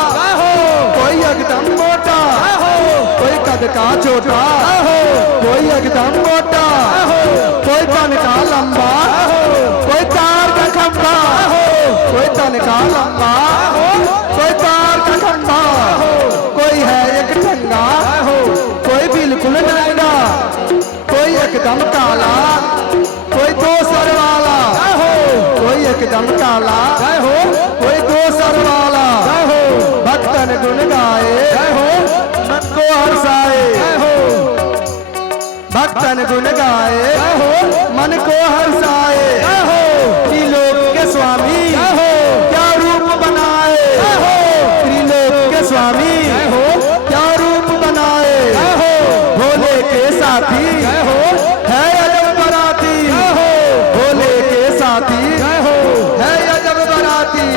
कोई एकदम मोटा, कोई कद का छोटा, कोई एकदम मोटा, कोई तन का लंबा, कोई तार का खंभा, कोई तन का लंबा, कोई तार का खंभा, कोई है एक ठंगा, कोई बिल्कुल नंगा, कोई एकदम काला, कोई दो सर वाला, कोई एकदम काला, कोई दो सर वाला, भक्तन गुण गाए मन को हर्षाए, भक्तन गुण गाए मन को हर्षाए, त्रिलोक के स्वामी क्या रूप बनाए, त्रिलोक के स्वामी क्या रूप बनाए, भोले के साथी है अजब बराती, भोले के साथी है अजब बराती,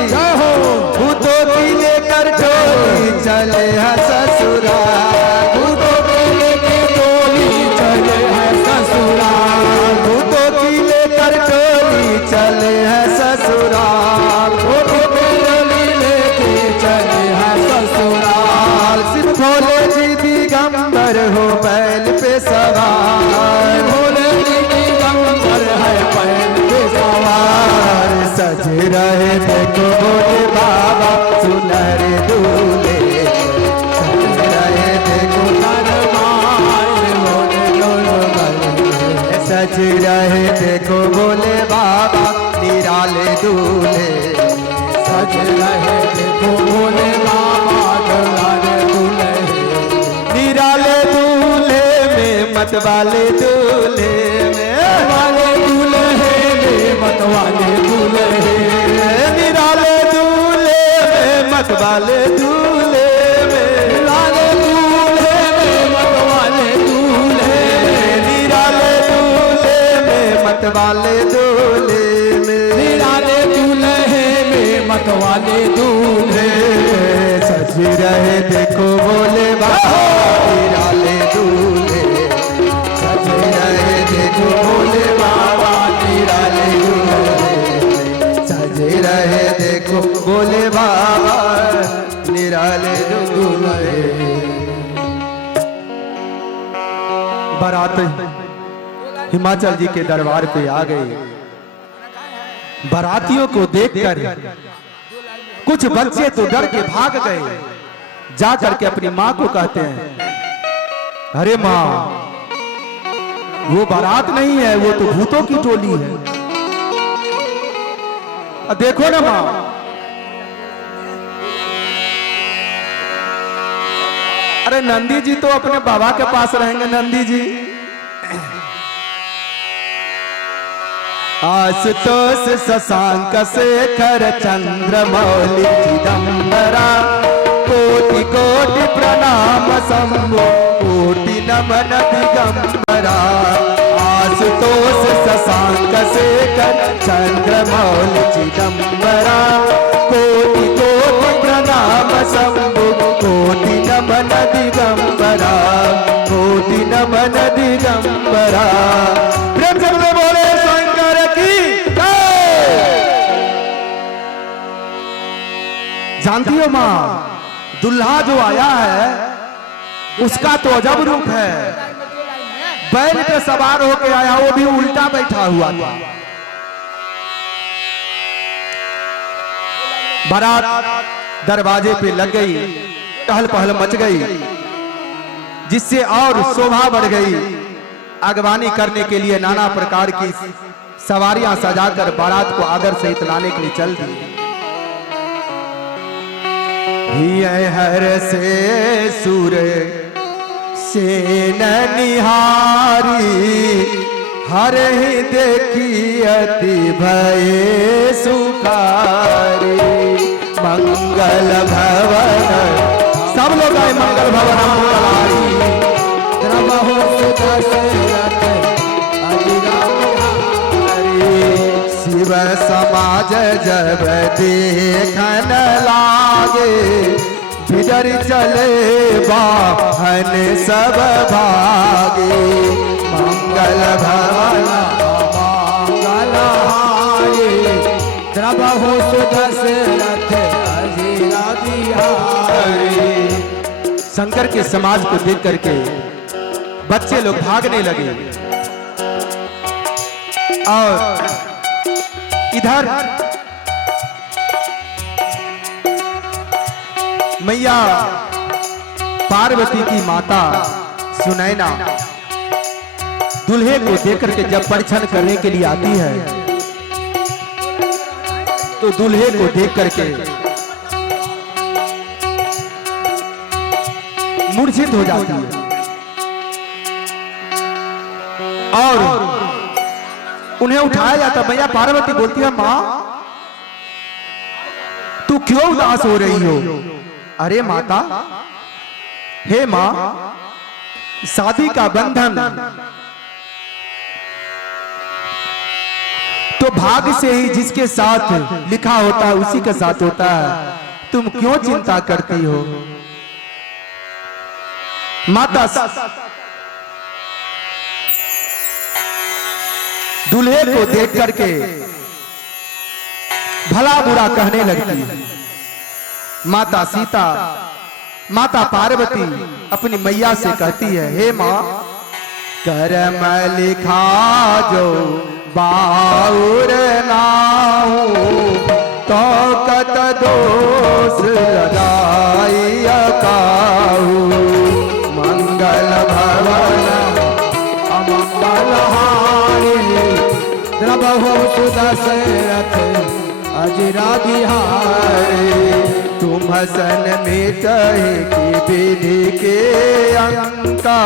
भूतों की लेकर डोली चले है ससुराल, भूतों की लेकर डोली चले है ससुराल, भूतों की लेकर डोली चले है ससुराल, भूतों की डोली लेके चले है ससुराल, सिर्फ भोले जी दिगंबर हो बैल पे सवार, भोले जी दिगंबर है बैल पे सवार, सज रहे देखो भोले बाबा सुनहरे दूल्हे, सज रहे देखो सज रहे देखो भोले बाबा निराले दूल्हे, सज रहे देखो भोले बाबा मत वाले दूल्हे में, वाले दूल्हे में मत वाले दूल्हे निराले दूल्हे में मत वाले दूल्हे में, वाले दूल्हे में मत वाले दूल्हे निराले दूल्हे में मत वाले दूल्हे में, निराले दूल्हे में मत वाले दूल्हे सज रहे देखो बोले बाबा निराले दूल्हे, सज रहे देखो बोले बाबा निराले दूल्हे, सज रहे देखो बोले बाबा निराले दूल्हे। बारात हिमाचल जी के दरबार पे आ गई। बारातियों को देखकर कुछ बच्चे तो डर के भाग गए, जा करके अपनी माँ को कहते हैं, अरे माँ वो बारात नहीं है, वो तो भूतों की टोली है। देखो ना माँ, अरे नंदी जी तो अपने बाबा के पास रहेंगे। नंदी जी आशुतोष शशांक शेखर चंद्रमौलि चिदंबरा, कोटि कोटि प्रणाम शंभो कोटि नमन दिगंबरा। आशुतोष शशांक शेखर चंद्रमौलि चिदंबरा, कोटि कोटि प्रणाम शंभो कोटि नमन दिगंबरा, कोटि नमन दिगंबरा। प्रेम से बोले शंकर की जय। जानती हो माँ, दुल्हा जो आया है उसका तो अजब रूप है। बैल पे सवार होके आया, वो भी उल्टा बैठा हुआ था। बारात दरवाजे पे लग गई, टहल पहल मच गई, जिससे और शोभा बढ़ गई। अगवानी करने के लिए नाना प्रकार की सवारियां सजाकर बारात को आदर सहित लाने के लिए चल दी। हर से सुर से निहारी, हर ही देखी अति भय सुखारी। मंगल भवन सब लोग आए, मंगल भवन मंगलारी। शिव समाज जब देखन लागे, बिजर चले वाहन सब भागे। मंगल भवन मंगलहारी, द्रवहु सुदशरथ अजीरा बिहारी। शंकर के समाज को देख करके बच्चे लोग भागने लगे और इधर मैया पार्वती की माता सुनैना दूल्हे को देख करके जब परीक्षण करने के लिए आती है तो दूल्हे को देख करके मूर्छित हो जाती है और उन्हें उठाया जाता। मैया पार्वती बोलती है, मां तू क्यों उदास हो रही हो? अरे माता, हे मां, शादी का बंधन तो भाग्य से ही जिसके साथ लिखा होता है उसी के साथ होता है, तुम क्यों चिंता करती हो? माता दूल्हे को देख करके भला बुरा कहने लगती है। माता सीता, माता पार्वती अपनी मैया से कहती है, हे मां, कर्म लिखा जो बाउर नाहू, तो कत दोष लगाई काहू। मंगल भवन द्रवहु सुदशरथ अजीरा बिहारी। तुम हसन में कहे कि विधि के अंका,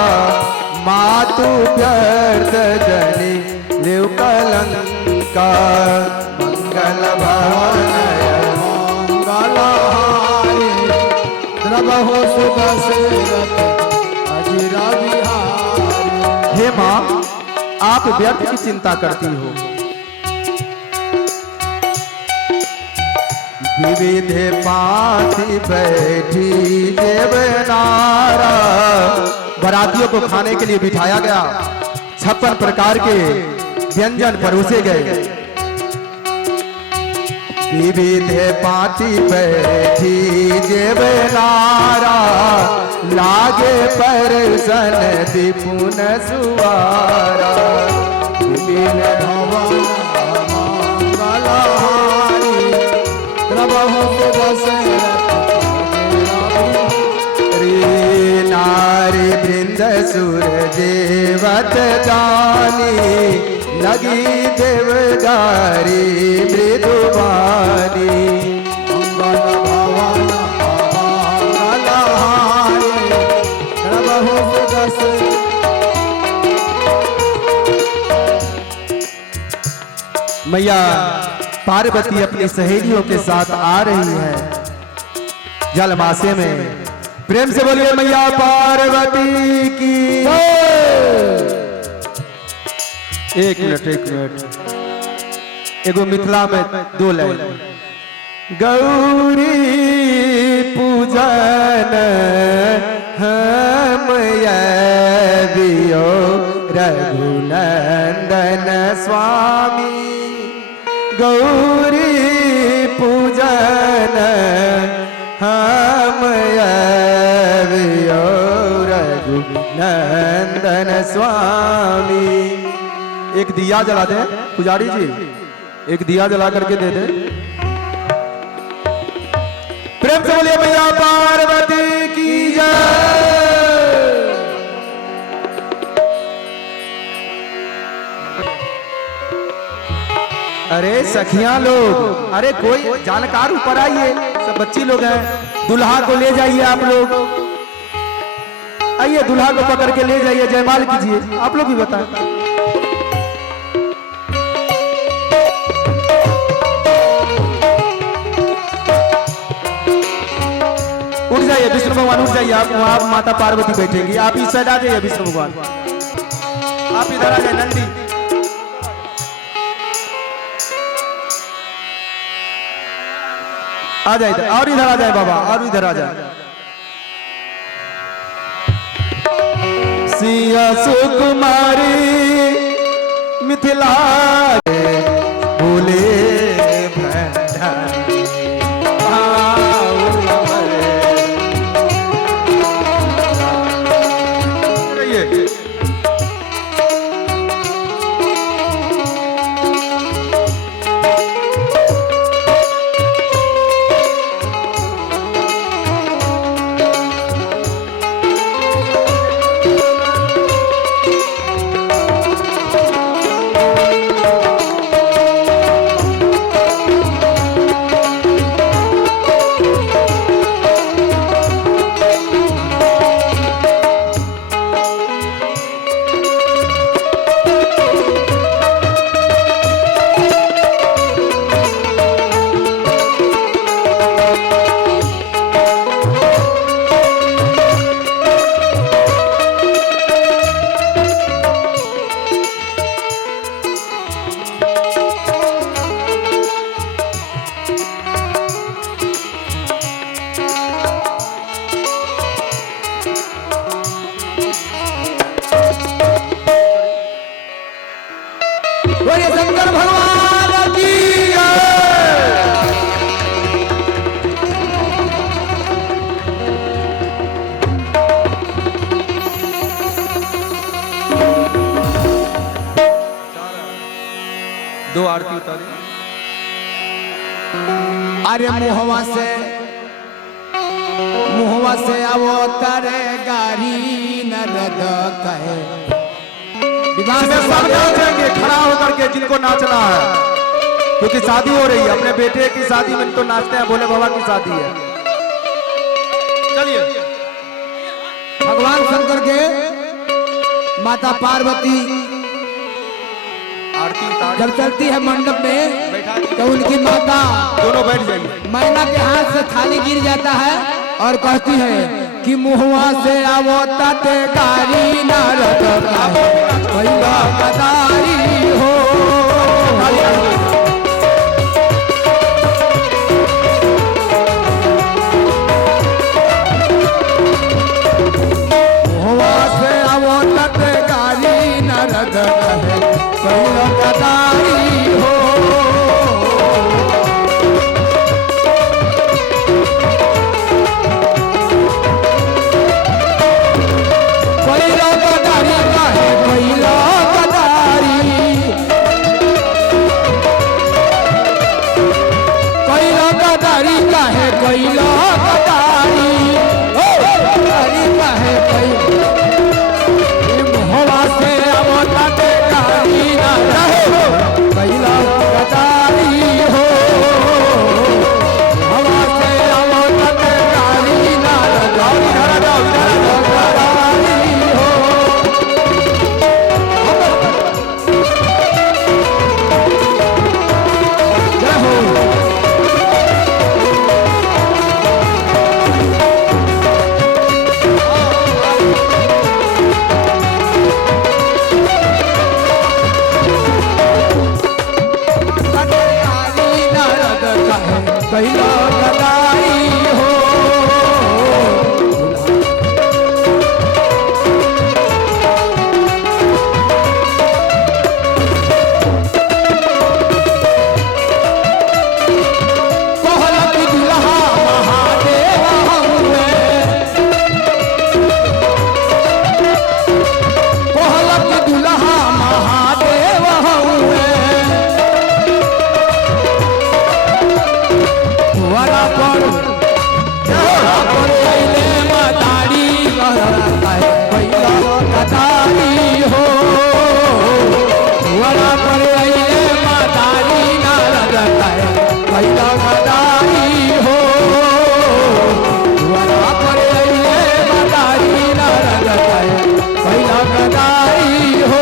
मातु व्यर्थ जनि लिव कलंका मंगल भवनय मंगलहारी द्रवहु सुदशरथ अजिरा विहारी। हे माँ, आप व्यर्थ की चिंता करती हो। विविध पांति बैठी देवनारा, बरातियों को खाने के लिए बिठाया गया। 56 प्रकार के व्यंजन परोसे गए। विविध पांति बैठी देवनारा, लागे परसन दिपुन सुवारा। विभिन्न भवन मंगलहारी द्रवहु सुदशरथ रे नारी वृंद सुर देवत जानी, लगी देवदारी मृदुबानी। मंगल भवन मंगलहारी द्रवहु सुदशरथ। मैया पार्वती अपनी सहेलियों के साथ आ रही है जलमासे में। प्रेम से बोलिए मैया पार्वती की जय। एक मिनट एगो मिथिला में 2 लाइन। गौरी पूजन हम आवियो रघुनंदन स्वामी। गौरी पूजन हम आवियो रघुनंदन स्वामी। एक दिया जला दे पुजारी जी, एक दिया जला करके दे दे। प्रेम से बोलिए मैया पार्वती की जय। अरे सखियां लोग, अरे कोई जानकार ऊपर आइए, सब बच्ची लोग हैं। दुल्हा को ले जाइए आप लोग, आइए दुल्हा को पकड़ के ले जाइए, जयमाल कीजिए। आप लोग भी बताएं। उठ जाइए विष्णु भगवान, उठ जाइए। आप वहां माता पार्वती बैठेंगी, आप इस साइड आ जाइए विष्णु भगवान। आप इधर आ जाए नंदी। आ जाए इधर, और इधर आ जाए बाबा, और इधर आ जाए। सिया सुकुमारी मिथिला बोले भंडारी बोलिए शंकर भगवान की जय। दो आरती उतारी। अरे मुहवा से अवतारे गारी नरद कहे। इसमें सब नाचेंगे खड़ा होकर के, जिनको नाचना है, क्योंकि शादी हो रही है। अपने बेटे की शादी में तो नाचते हैं, भोले बाबा की शादी है। चलिए भगवान शंकर के माता पार्वती आरती उतार जब चलती है मंडप में बैठा दी। तो उनकी माता दोनों बैठ जाइए। मैना के हाथ से थाली गिर जाता है और कहती है कि मुहवा से आवो तते कारी नारद भैया कदारी हो। मुहवा से आवो तते कारी नारद भैया कदारी हो। कैला गदाई हो। कहलक दुल्हा महादेव हउए, कहलक दुल्हा महादेव हउए। वरा पर कैले मदारी कैला गदारी हो। वरा पर कैले मदारी नारद कैला गदारी हो। वरा पर कैले मदारी नारद कैला गदारी हो।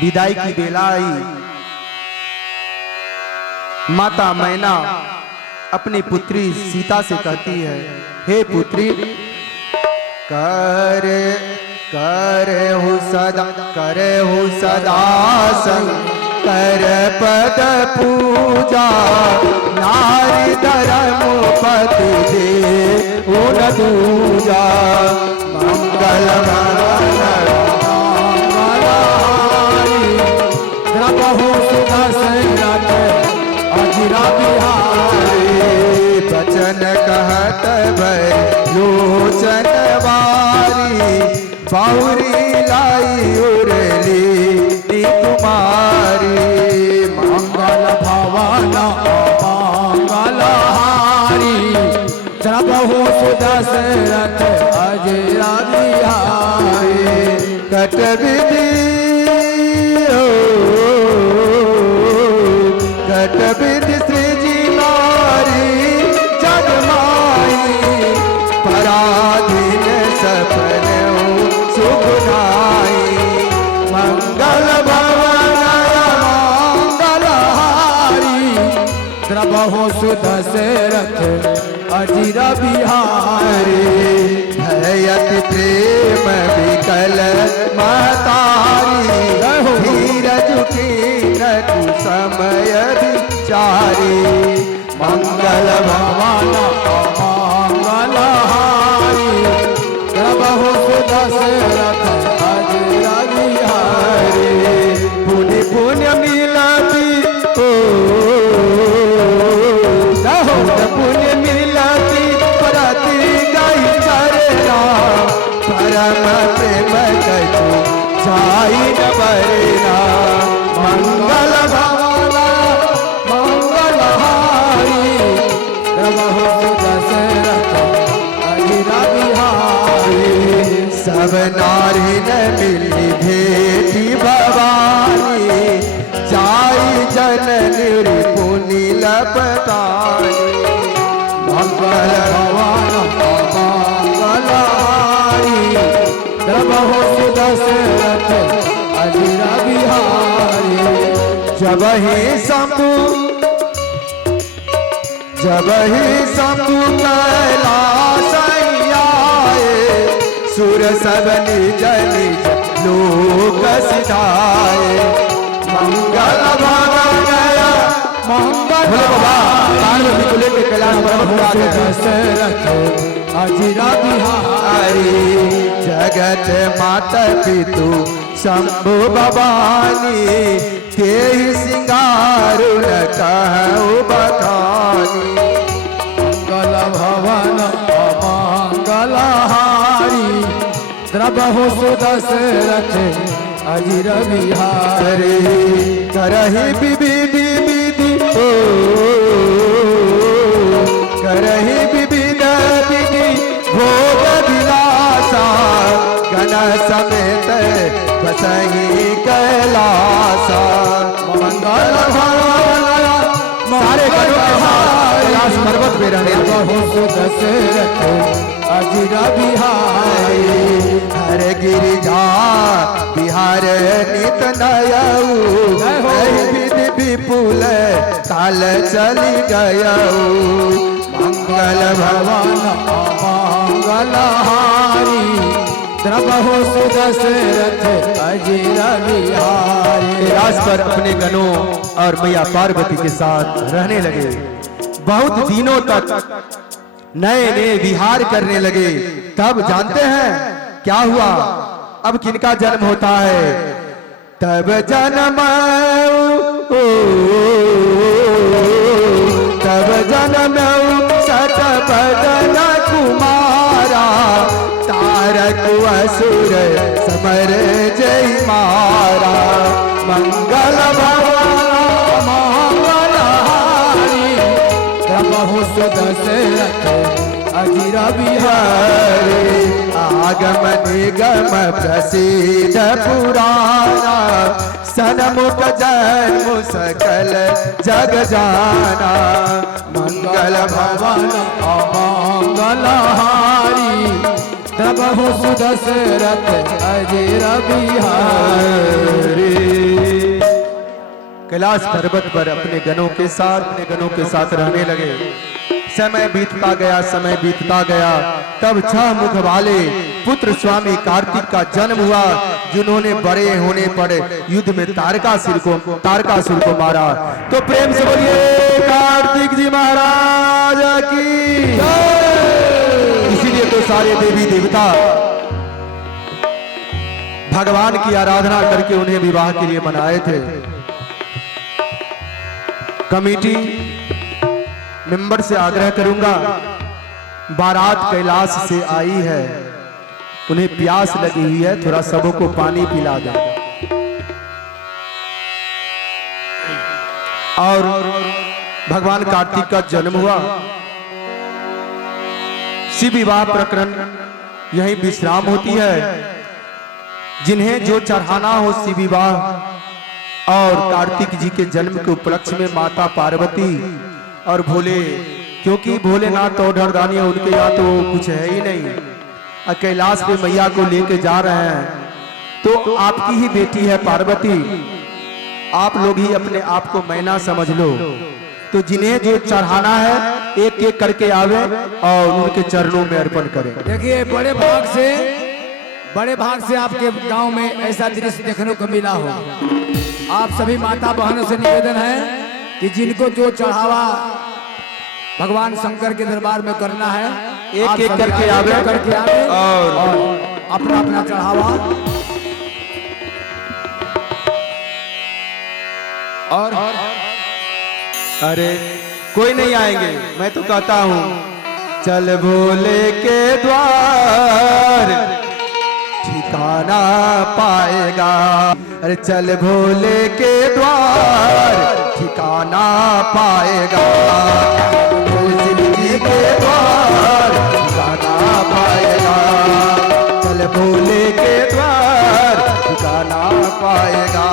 विदाई की बेला आई। माता मैना अपनी पुत्री सीता से कहती है, हे पुत्री कर करहु सदा शंकर पद पूजा नारी धर्म पति दे उन दूजा मंगल प्रभु सुदशरथ अजिरा बिहारी बचन कहत भय लोचन वारी बाहुरी लाई उरली कुमारी मंगल भवन मंगलहारी प्रभु सुदशरथ अजिरा बिहारी कट विधि कट विधि सृजी नारी जगमाई पराधीन सपन सुखनाई मंगल भवन मंगलहारी प्रभु सुदशरथ अजिरा बिहारी भयत प्रेम विकल महतारी धीरज की नटु समय विचारी मंगल भवन मंगलहारी प्रभु सुदशरथ अजिरा बिहारी पुण्य पुण्य मिलती पुण्य मिलती प्रति गई करना परम प्रेम कछु जाई न बरना मंगल भवन मंगलहारी प्रभु सुदशरथ अजिरा बिहारी सब नारी न मिली भेटी भवानी जाई जननी पुनि लपटानी मंगल भवन मंगलहारी प्रभु सुदशरथ अजिरा बिहारी जब ही शंभु कैलाश आए सुर सब निज निज लोक सिधाए मंगल भवन मंगल पार्वती को लेकर कैलाश पर्वत आ गए दशरथ अजिरा बिहारी जगत माता पितु शंभु भवानी तेहि सिंगारु न कहु बखानी मंगल भवन मंगलहारी प्रभु सुदशरथ अजिरा बिहारी करहि विविधि विधि करहि विविध विधि भोग विलासा गण समेत बसहि कैलासा मंगल भवन सारे गणों के साथ कैलाश पर्वत पे रहने प्रभु सुदशरथ अजिरा बिहारी हर गिरिजा बिहार नित नयऊ विधि विपुल काल चली गयऊ मंगल भवन मंगलहारी प्रभु सुदशरथ अजिरा बिहारी कैलाश पर अपने गणों और मैया पार्वती के साथ रहने लगे। बहुत दिनों तक नए नए विहार करने लगे। तब जानते हैं क्या हुआ? अब किनका जन्म होता है? तब जन्म सत बदन कुमारा तारक असुर समर जय मारा मंगल भवन मंगलहारी प्रभु सुदशरथ अजिरा बिहारी आगम निगम प्रसिद्ध पुराना सनमुख जन्म सकल जग जाना मंगल भवन मंगलहारी प्रभु सुदशरथ अजिरा बिहारी कैलाश पर्वत पर अपने गणों के साथ रहने लगे। समय बीतता गया तब 6 मुख वाले पुत्र स्वामी कार्तिक का जन्म हुआ, जिन्होंने बड़े होने पर युद्ध में तारकासुर को मारा। तो प्रेम से बोलिए कार्तिक जी महाराज की जय। इसीलिए तो सारे देवी देवता भगवान की आराधना करके उन्हें विवाह के लिए बनाए थे। कमेटी मेंबर से आग्रह करूंगा, बारात कैलाश से आई है, उन्हें प्यास लगी हुई है, थोड़ा सबों को पानी पिला दे। और भगवान कार्तिक का जन्म हुआ, शिव विवाह प्रकरण यही विश्राम होती है। जिन्हें जो चढ़ाना हो शिव विवाह और कार्तिक जी के जन्म के उपलक्ष्य में माता पार्वती और भोले, क्योंकि भोलेनाथ और ढरदानिया उनके यहाँ तो कुछ है ही नहीं, कैलाश पे मैया को लेके जा रहे हैं। तो आपकी ही बेटी है पार्वती, आप लोग ही अपने आप को मैना समझ लो। तो जिन्हें जो चढ़ाना है एक एक करके आवे और उनके चरणों में अर्पण करें। देखिए बड़े भाग से आपके गांव में ऐसा दृश्य देखने को मिला हो। आप सभी माता बहनों से निवेदन है कि जिनको जो चढ़ावा भगवान शंकर के दरबार में करना है एक एक करके आवे और अपना अपना चढ़ावा और अरे कोई नहीं आएंगे, मैं तो कहता हूँ चल भोले के द्वार ठिकाना पाएगा। अरे चल भोले के द्वार ठिकाना पाएगा, शिव जी के द्वार ठिकाना पाएगा। चल भोले के द्वार ठिकाना पाएगा।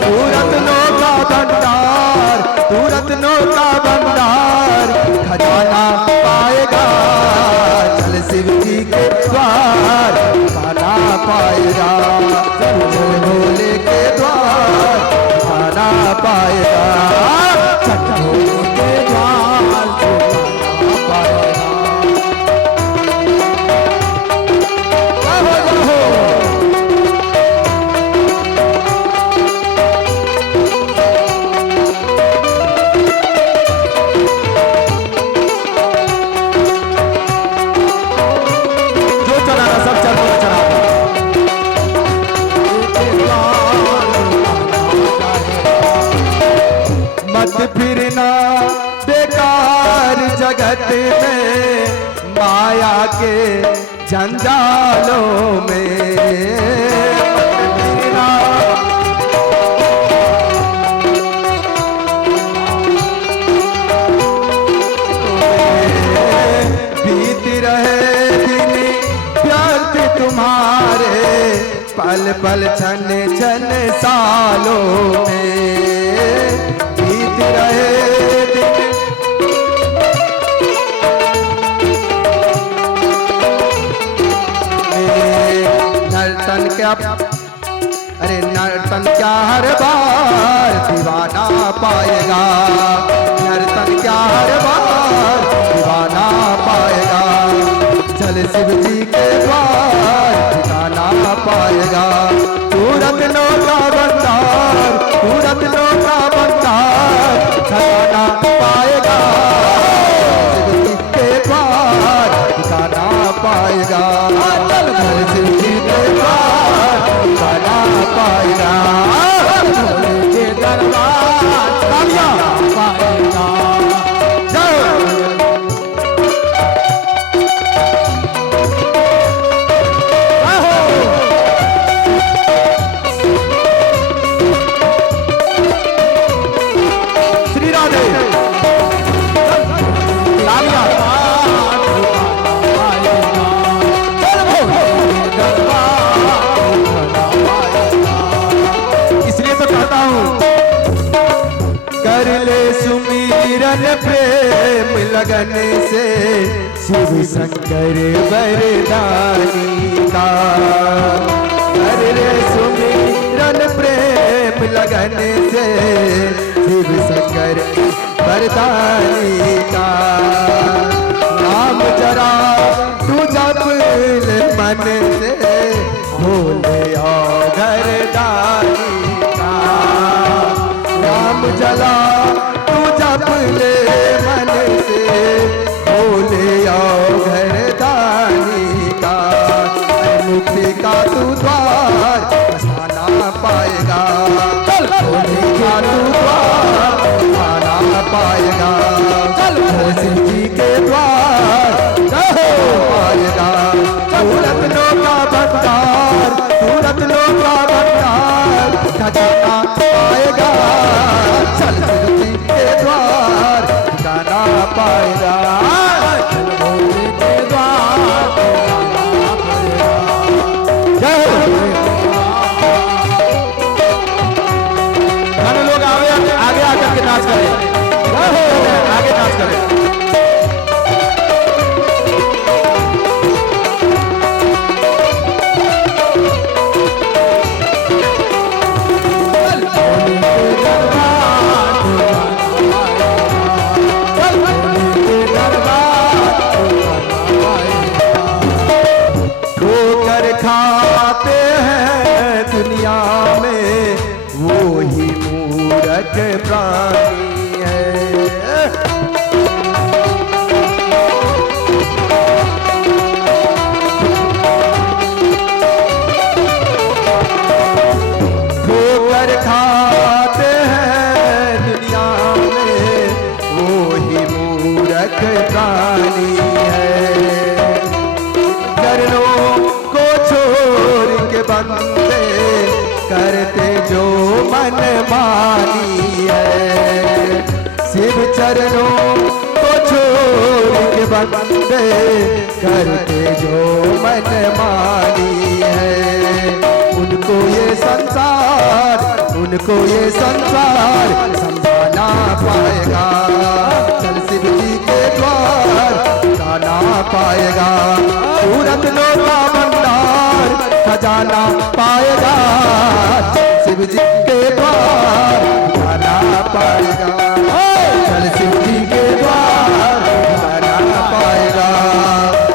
तू रत्नों का भंडार, तू रत्नों का भंडार खजाना पाएगा। चल शिव जी के द्वार ठिकाना पाएगा। चल भोले के द्वार ठिकाना पाएगा। चल भोले के द्वार ठिकाना पाएगा। मत फिरना बेकार जगत में, माया के जंजालों में। मत फिरना बीत रहे दिन व्यर्थ तुम्हारे, पल पल क्षण क्षण सालों में बीत रहे दिन। नर्तन क्या, अरे नर्तन क्या हर बार दीवाना पाएगा। नर्तन क्या हर बार दीवाना पाएगा। चल शिव जी के द्वार ठिकाना पाएगा। तू रत्नों का भंडार, तू रत्नों का भंडार खजाना पाएगा। शिव जी के द्वार ठिकाना पाएगा। चल शिव जी के द्वार ठिकाना पाएगा। के दरबार पाएगा। प्रेम लगन से शिव शंकर वरदानी का। कर रे सुमिरन प्रेम लगन से शिव शंकर घरदानी का। नाम जरा तू जप ले मन से, भोले और घरदानी का। नाम जला तू जप ले मन से, भोले और घरदानी का। मुक्ति का तू द्वार बसाना पाएगा, भोले का तू द्वार बसाना पाएगा। शिव जी के द्वार पाएगा। तू रत्नों का भंडार, तू रत्नों का भंडार खजाना पाएगा। चल शिव जी के द्वार खजाना पाएगा। चल भोले के द्वार खजाना पाएगा। जय हो। लोग आगे आकर के नाच करें, आगे नाच करें। ठोकर खाते हैं दुनिया में वो ही मूर्ख प्राणी है। ठोकर खाते हैं दुनिया में वो ही मूर्ख प्राणी है। चरणों को छोड़ के बंदे करते जो मन मानी है। शिव चरणों को छोड़ के बंदे करते जो मन मानी है। उनको ये संसार समझाना पाएगा। चल शिव जी के द्वार जाना पाएगा। तू रत्नों का भंडार खजाना पाएगा। शिव जी के द्वार जाना पाएगा। चल शिव जी के द्वार जाना पाएगा।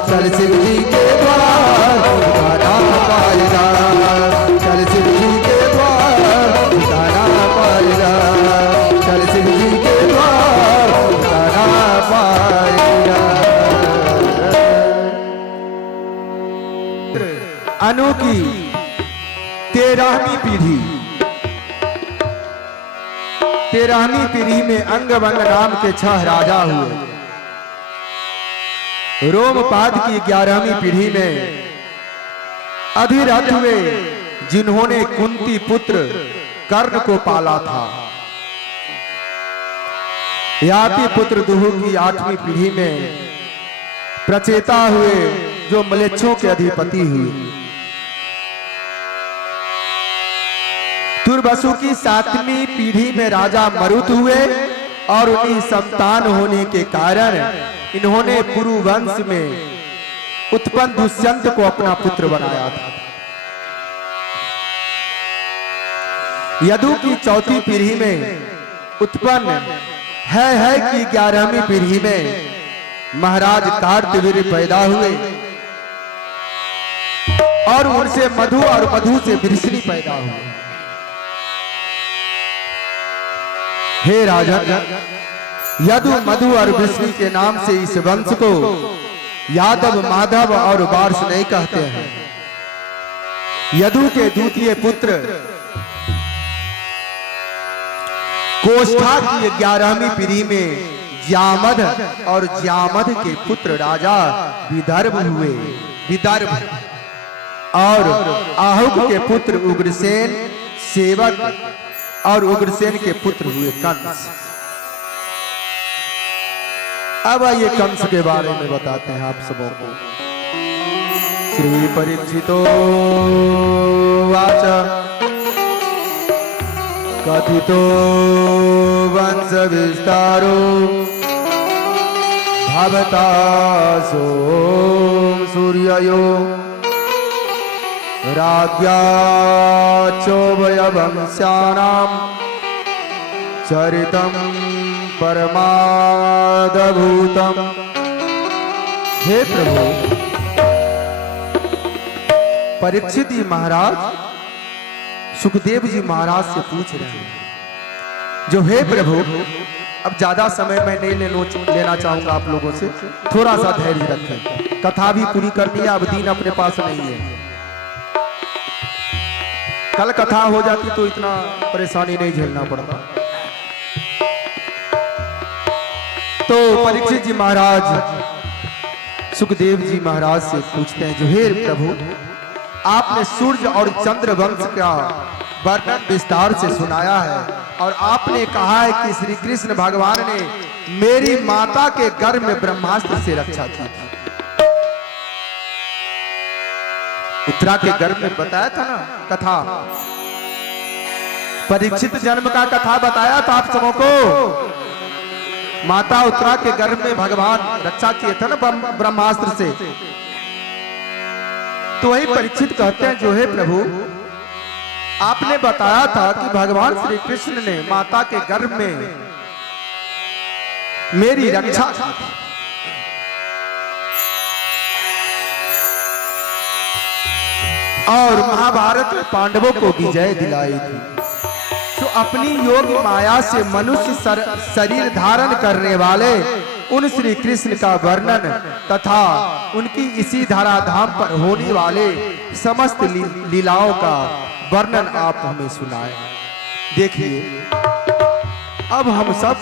चल शिव जी के द्वार जाना पाएगा। चल शिव जी के द्वार जाना पाएगा। चल शिव जी के द्वार जाना पाएगा। अनु की 13वीं पीढ़ी, 13वीं पीढ़ी में अंगभंग नाम के 6 राजा हुए। रोमपाद की 11वीं पीढ़ी में अधिरथ हुए, जिन्होंने कुंती पुत्र कर्ण को पाला था। याति पुत्र दुहु की 8वीं पीढ़ी में प्रचेता हुए, जो मलेच्छों के अधिपति हुए। तुर्बसु की 7वीं पीढ़ी में राजा मरुत हुए, और उन्हीं संतान होने के कारण इन्होंने पुरु वंश में उत्पन्न दुष्यंत को अपना पुत्र बनाया था। यदु की 4वीं पीढ़ी में उत्पन्न है कि 11वीं पीढ़ी में महाराज कार्तवीर्य पैदा हुए, और उनसे मधु और मधु से वृष्णि पैदा हुए। हे राजन, यदु मधु और वृष्णि के नाम से इस वंश को यादव, माधव और वार्ष नहीं कहते हैं। यदु के द्वितीय पुत्र कोष्ठा की 11वीं पीढ़ी में जामद, और जामद के पुत्र राजा विदर्भ हुए। विदर्भ और आहुक के पुत्र उग्रसेन सेवक, और उग्रसेन के पुत्र हुए कंस। अब आइए कंस के बारे में बताते हैं आप सबों को। श्री परीक्षितो वाच कथितो वंश विस्तारो भवता सो सूर्ययो राज्ञा चोभयवंश्यानां चरितं परमाद्भुतम्। हे प्रभु, परीक्षित जी महाराज सुखदेव जी महाराज से पूछ रहे हैं, जो हे प्रभु, अब ज्यादा समय मैं नहीं लेना चाहूंगा आप लोगों से, थोड़ा सा धैर्य रखें, कथा भी पूरी करनी है, अब दिन अपने पास नहीं है। कल कथा हो जाती तो इतना परेशानी नहीं झेलना पड़ता। तो परीक्षित जी महाराज सुखदेव जी महाराज से पूछते हैं, जो हे प्रभु, आपने सूर्य और चंद्र वंश का वर्णन विस्तार से सुनाया है और आपने कहा है कि श्री कृष्ण भगवान ने मेरी माता के गर्भ में ब्रह्मास्त्र से रक्षा की थी। उत्तरा के गर्भ में बताया था ना कथा, परीक्षित जन्म का कथा बताया था आप सबों को। माता उत्तरा के गर्भ में भगवान रक्षा किए थे ना ब्रह्मास्त्र से। तो वही परीक्षित कहते हैं, जो है प्रभु, आपने बताया था कि भगवान श्री कृष्ण ने माता के गर्भ में मेरी रक्षा की थी। और महाभारत में पांडवों को विजय दिलाई थी। तो अपनी योग माया से मनुष्य शरीर धारण करने वाले उन श्री कृष्ण का वर्णन तथा उनकी इसी धराधाम पर होने वाले समस्त लीलाओं का वर्णन आप हमें सुनाए। देखिए, अब हम सब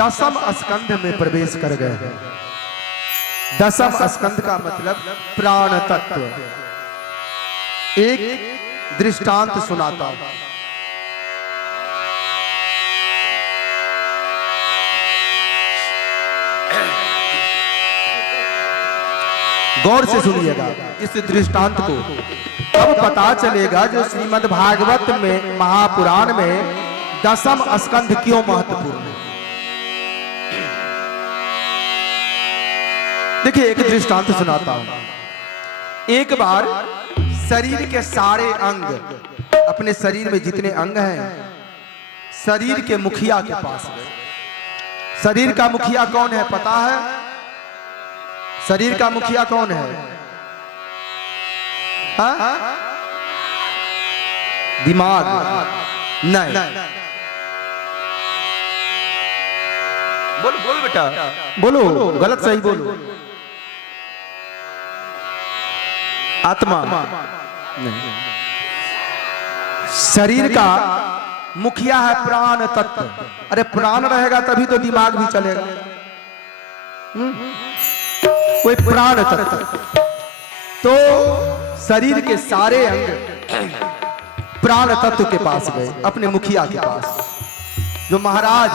दसम स्कंध में प्रवेश कर गए हैं। दसम स्कंध का मतलब प्राण तत्व। एक दृष्टांत सुनाता हूं। गौर से सुनिएगा इस दृष्टांत को, तब पता चलेगा जो श्रीमद् भागवत में महापुराण में दसम स्कंध क्यों महत्वपूर्ण है। देखिए, एक दृष्टांत सुनाता हूं। एक बार शरीर के सारे अंग, अपने शरीर में जितने अंग हैं, शरीर के मुखिया के पास गए। शरीर का मुखिया कौन है पता है? शरीर का मुखिया कौन है? हाँ? दिमाग नहीं। बोलो बोलो बेटा, बोलो, गलत सही बोलो। आत्मा नहीं। शरीर का मुखिया है प्राण तत्व। अरे प्राण रहेगा तभी तो दिमाग भी चलेगा। कोई प्राण तत्व। तो शरीर के सारे अंग प्राण तत्व के पास गए, अपने मुखिया के पास। जो महाराज,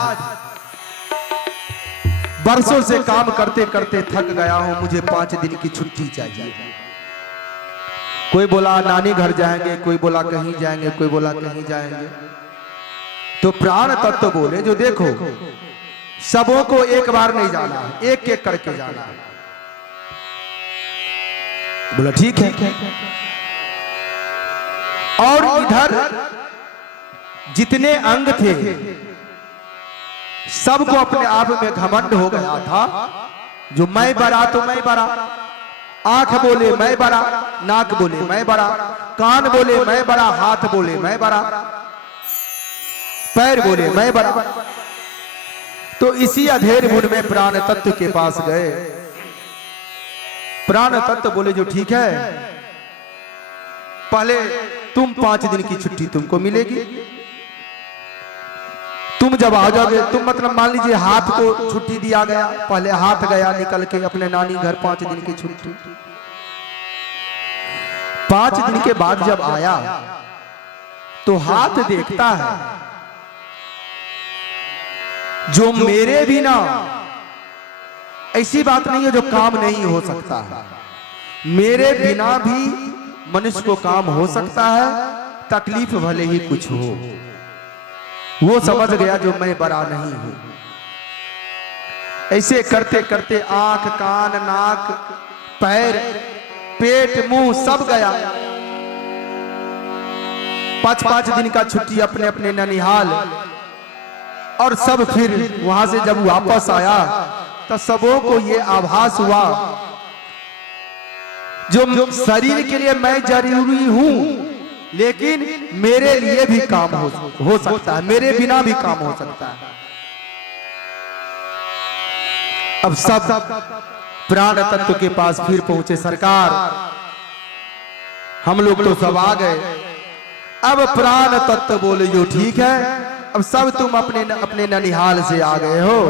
बरसों से काम करते करते थक गया हूं, मुझे 5 दिन की छुट्टी चाहिए। कोई बोला नानी घर जाएंगे, कोई बोला कहीं जाएंगे, कोई बोला कहीं जाएंगे। तो प्राण तत्व बोले, जो देखो, सबों को एक बार नहीं जाना, एक एक करके जाना है। बोला ठीक है। और इधर जितने अंग थे सबको अपने आप में घमंड हो गया था। जो मैं बड़ा तो मैं बड़ा, आंख बोले मैं बड़ा, नाक बोले मैं बड़ा, कान बोले मैं बड़ा, हाथ बोले मैं बड़ा, पैर बोले मैं बड़ा। तो इसी अधेर गुण में प्राण तत्व के पास गए। प्राण तत्व बोले, जो ठीक है, पहले तुम 5 दिन की छुट्टी तुमको मिलेगी। तुम जब आ जाओगे, तुम मतलब मान लीजिए हाथ को छुट्टी दिया गया, पहले हाथ गया निकल के अपने नानी घर 5 दिन की छुट्टी। 5 दिन के बाद जब आया तो हाथ देखता है, जो मेरे बिना, ऐसी बात नहीं है जो काम नहीं हो सकता है, मेरे बिना भी मनुष्य को काम हो सकता है, तकलीफ भले ही कुछ हो। वो समझ गया जो मैं बड़ा नहीं हूं। ऐसे करते करते आंख, कान, नाक, पैर, पेट, मुंह सब गया। 5-5 दिन का छुट्टी अपने अपने ननिहाल और सब फिर वहां से जब वापस आया तो सबों को ये आभास हुआ जो शरीर के लिए मैं जरूरी हूं, लेकिन मेरे लिए भी काम हो सकता है, मेरे बिना भी काम हो सकता है। अब सब प्राण तत्व के पास फिर पहुंचे। सरकार, हम लोग तो सब आ गए, अब प्राण तत्व बोले जो ठीक है, अब सब तुम अपने ननिहाल से आ गए हो,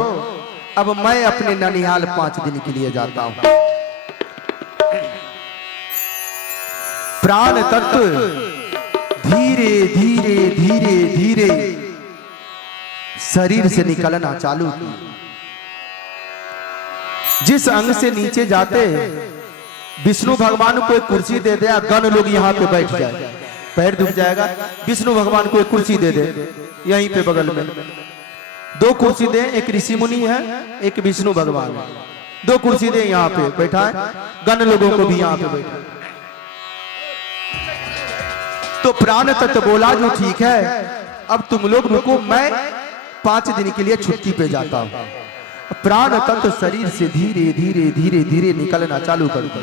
अब मैं अपने ननिहाल 5 दिन के लिए जाता हूं। प्राण तत्व धीरे धीरे धीरे धीरे शरीर से निकलना चालू की। जिस अंग से नीचे जाते विष्णु भगवान को एक कुर्सी दे दे, गण लोग यहाँ पे बैठ जाए, पैर दुख जाएगा। विष्णु भगवान को एक कुर्सी दे दे यहीं पे बगल में, 2 कुर्सी दे, एक ऋषि मुनि है, एक विष्णु भगवान है, 2 कुर्सी दे यहाँ पे बैठा है, गण लोगों को भी यहाँ पे बैठा। तो प्राण तत्व बोला जो ठीक है, अब तुम लोग रुको, मैं 5 दिन के लिए छुट्टी पे जाता हूं। प्राण तत्व शरीर से धीरे धीरे धीरे धीरे निकलना चालू कर दिया।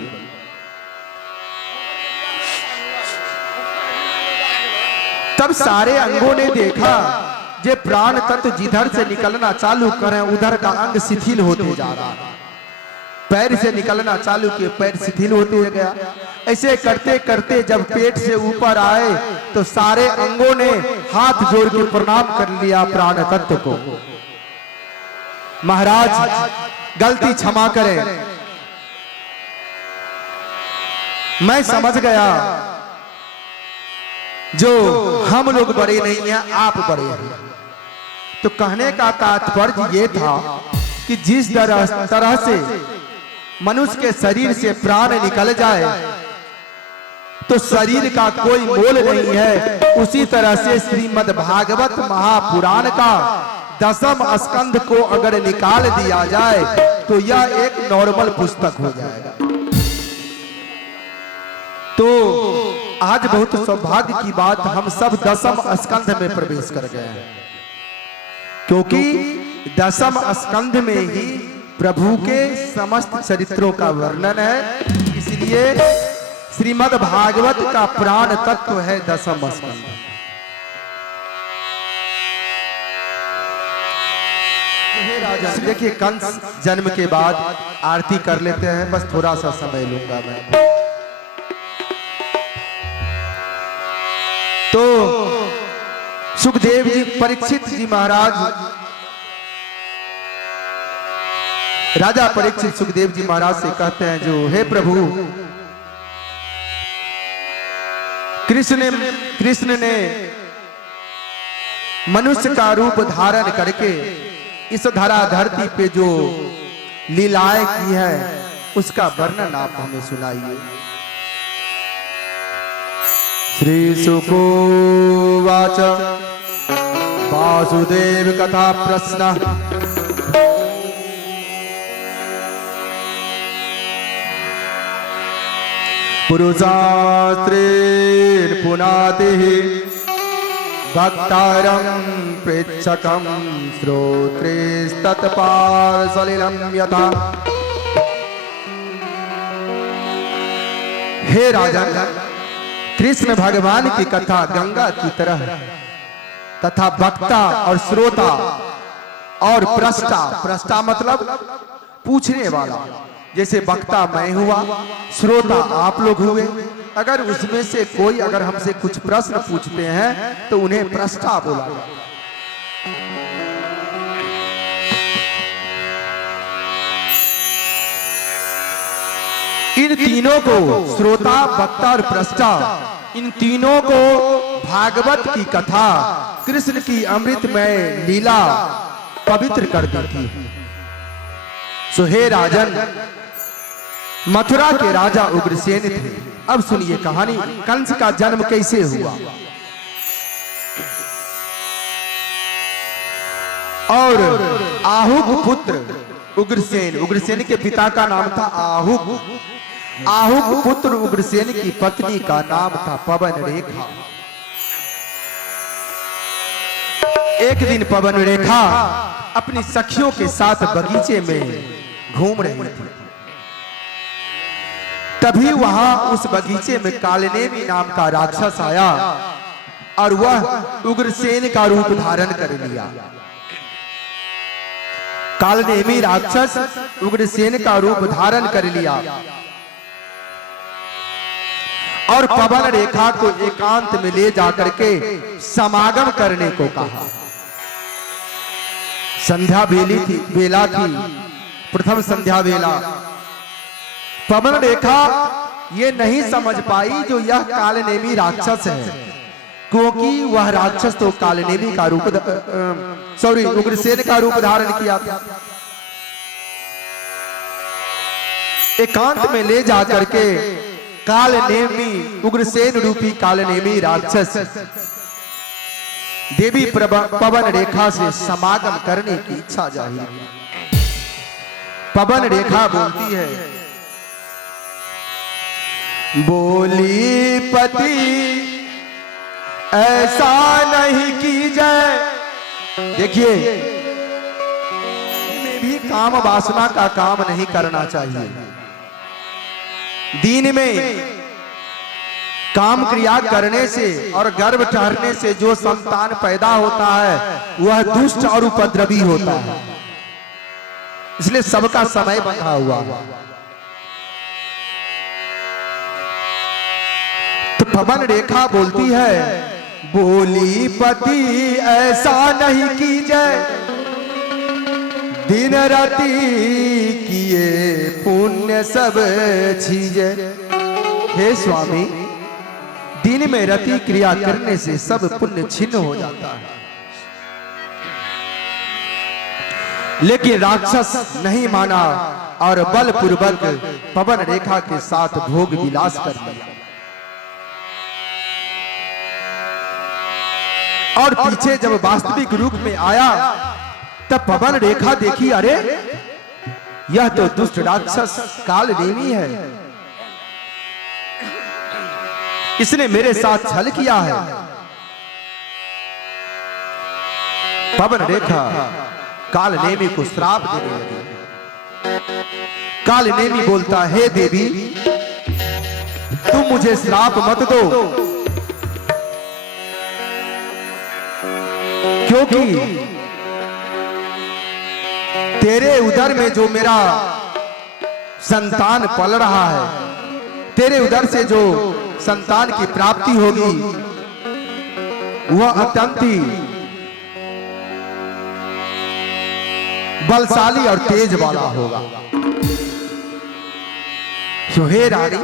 तब सारे अंगों ने देखा जे प्राण तत्व जिधर से निकलना चालू करें उधर का अंग शिथिल होते जा रहा है। पैर से निकलना चालू किए, पैर शिथिल होते गया। ऐसे करते करते जब पेट से ऊपर आए तो सारे अंगों ने हाथ जोड़ के प्रणाम कर लिया प्राण तत्व को। महाराज, गलती क्षमा करें, मैं समझ गया जो हम लोग बड़े नहीं हैं, आप बड़े हैं। तो कहने का तात्पर्य ये था कि जिस तरह से मनुष्य के शरीर से प्राण निकल जाए तो शरीर का कोई मोल नहीं है, उसी तरह से श्रीमद् भागवत महापुराण का 10म स्कंध को अगर निकाल दिया जाए तो यह एक नॉर्मल पुस्तक हो जाएगा। तो आज बहुत सौभाग्य की बात, हम सब 10म स्कंध में प्रवेश कर गए हैं, क्योंकि 10म स्कंध में ही प्रभु के समस्त चरित्रों का वर्णन है। इसलिए श्रीमद् भागवत का प्राण तत्व है 10म स्कंध। देखिए, कंस जन्म के बाद आरती कर लेते हैं, बस थोड़ा सा समय लूंगा मैं। तो सुखदेव जी, परीक्षित जी महाराज, राजा परीक्षित सुखदेव जी महाराज से कहते हैं जो हे प्रभु, कृष्ण ने मनुष्य का रूप धारण करके इस धरा धरती पे जो लीलाएं की है उसका वर्णन आप हमें सुनाइए। श्री शुको वाच वासुदेव कथा प्रश्न पुरुषास्त्रेण पुनातिः भक्तारं पृच्छकं श्रोत्रेस्तत्पार्सलिलं यथा। हे राजन, कृष्ण भगवान की कथा गंगा की तरह तथा वक्ता और श्रोता और प्रष्टा मतलब पूछने वाला, जैसे वक्ता मैं हुआ, श्रोता आप लोग हुए। अगर उसमें से कोई अगर हमसे कुछ प्रश्न पूछते हैं तो उन्हें प्रष्टा बोला। इन तीनों को, श्रोता, वक्ता और प्रष्टा, इन तीनों को भागवत की कथा, कृष्ण की अमृतमय लीला पवित्र कर देती है। सो हे राजन, मथुरा के राजा उग्रसेन थे। अब सुनिए कहानी, कंस का जन्म कैसे हुआ। और आहुक पुत्र उग्रसेन, उग्रसेन के पिता का नाम था आहुक। आहुक पुत्र उग्रसेन की पत्नी का नाम था पवन रेखा। एक दिन पवन रेखा अपनी सखियों के साथ बगीचे में घूम रही थी। तभी वहां उस बगीचे में कालनेमी नाम का राक्षस आया और वह उग्रसेन का रूप धारण कर लिया। कालनेमी राक्षस उग्रसेन का रूप धारण कर लिया और पवन रेखा को एकांत में ले जाकर के समागम करने को कहा। संध्या बेला थी, प्रथम संध्या बेला। पवन रेखा ये नहीं समझ पाई जो यह कालनेमी राक्षस है, क्योंकि वह राक्षस तो कालनेमी का रूप उग्रसेन का रूप धारण किया था। एकांत में ले जाकर के कालनेमी उग्रसेन रूपी कालनेमी राक्षस देवी पवन रेखा से समागम करने की इच्छा जाहिर की। पवन रेखा बोलती है, बोली पति ऐसा नहीं कीजिए। देखिए, में भी काम वासना का काम नहीं करना चाहिए। दीन में काम क्रिया करने से और गर्भ ठहरने से जो संतान पैदा होता है वह दुष्ट और उपद्रवी होता है, इसलिए सबका समय बंधा हुआ। तो पवन रेखा बोलती है, बोली पति ऐसा नहीं कीजिए, दिन राति किए पुण्य सब छीजे। हे स्वामी, दिन में रति क्रिया करने से सब पुण्य छिन्न हो जाता है। लेकिन राक्षस नहीं माना और बलपूर्वक पवन रेखा के साथ भोग विलास कर लिया। और पीछे जब वास्तविक रूप में आया तब पवन रेखा देखी, अरे यह तो दुष्ट राक्षस कालनेमी है, इसने मेरे साथ छल किया है। पवन रेखा कालनेमी को श्राप देने लगी। कालनेमी बोलता, हे देवी, तुम मुझे श्राप मत दो, क्योंकि तेरे उदर में जो मेरा संतान पल रहा है, तेरे उदर से जो संतान की प्राप्ति होगी वह अत्यंत बलशाली और तेज वाला होगा। तो हे रानी,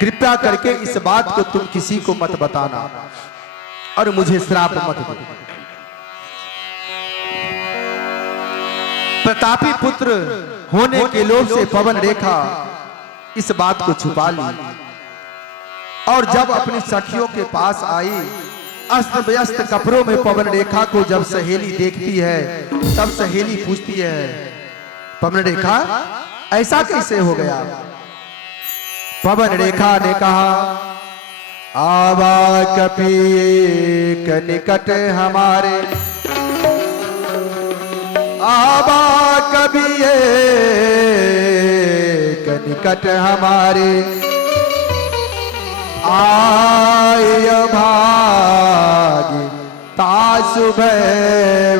कृपया करके इस बात को तुम किसी को मत बताना और मुझे श्राप मत दो। प्रतापी पुत्र होने के लोभ से पवन रेखा इस बात को छुपा ली और जब अपनी सखियों के पास आई, अस्त व्यस्त कपड़ों में पवन रेखा को जब सहेली देखती है तब सहेली पूछती है, पवन रेखा ऐसा कैसे हो गया? पवन रेखा ने कहा, आवा कपी के निकट हमारे, आवा कभी के निकट हमारे, आय भागी तासुभय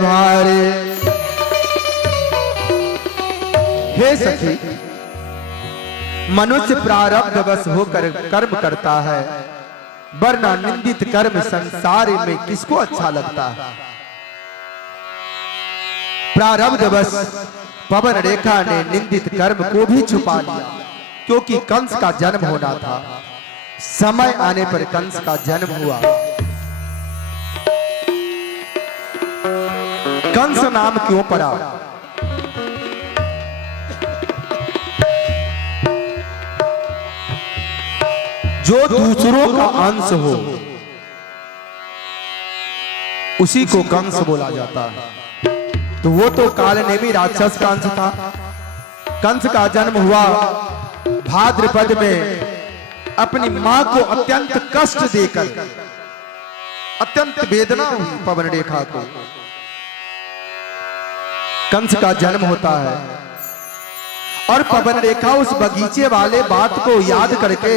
भारे। हे सखी, मनुष्य प्रारब्ध बस होकर कर्म करता है, वरना निंदित कर्म संसार में किसको अच्छा लगता है। प्रारब्ध बस पवन रेखा ने निंदित कर्म को भी छुपा लिया, क्योंकि कंस का जन्म होना था। समय आने पर कंस का जन्म हुआ। कंस नाम क्यों पड़ा? जो दूसरों का अंश हो उसी को कंस बोला जाता है। तो वो तो कालनेमी राक्षस का अंश था। कंस का जन्म हुआ भाद्रपद में अपनी मां को अत्यंत कष्ट देकर। अत्यंत वेदना हुई पवन रेखा को। कंस का जन्म होता है और पवन रेखा उस बगीचे वाले बात को याद करके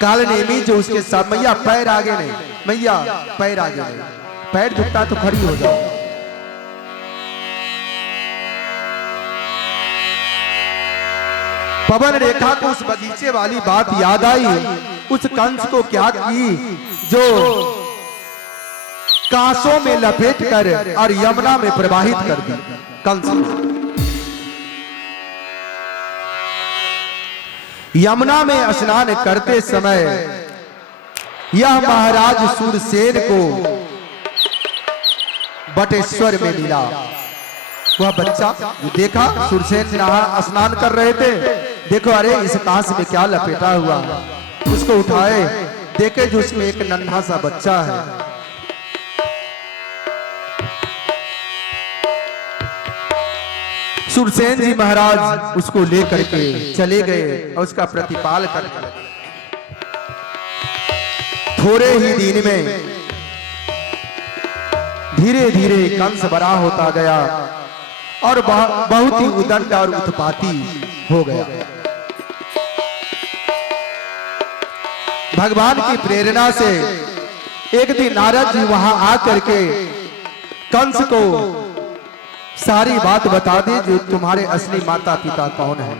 कालनेमी जो उसके साथ, मैया पैर आगे नहीं, मैया पैर आगे नहीं, पैर दुखता तो खड़ी हो जाओ। पवन रेखा को उस बगीचे वाली बात याद आई। उस कंस को क्या की जो कांसों में लपेट कर और यमुना में प्रवाहित कर दी। कंस यमुना में स्नान करते समय यह महाराज सूरसेन को बटेश्वर में मिला। वह बच्चा जो देखा सूरसेन स्नान कर रहे थे, देखो अरे इस कांस में क्या लपेटा हुआ है, उसको उठाए, देखे जो उसमें एक नन्हा सा बच्चा है। सूरसेन जी महाराज उसको लेकर के चले गए और उसका प्रतिपाल करने लगे। थोड़े ही दिन में धीरे धीरे कंस बड़ा होता गया और बहुत ही उदंड और उत्पाती हो गया। भगवान की प्रेरणा से एक दिन नारद जी वहां आकर के कंस को सारी बात बता दी जो तुम्हारे असली माता पिता कौन है।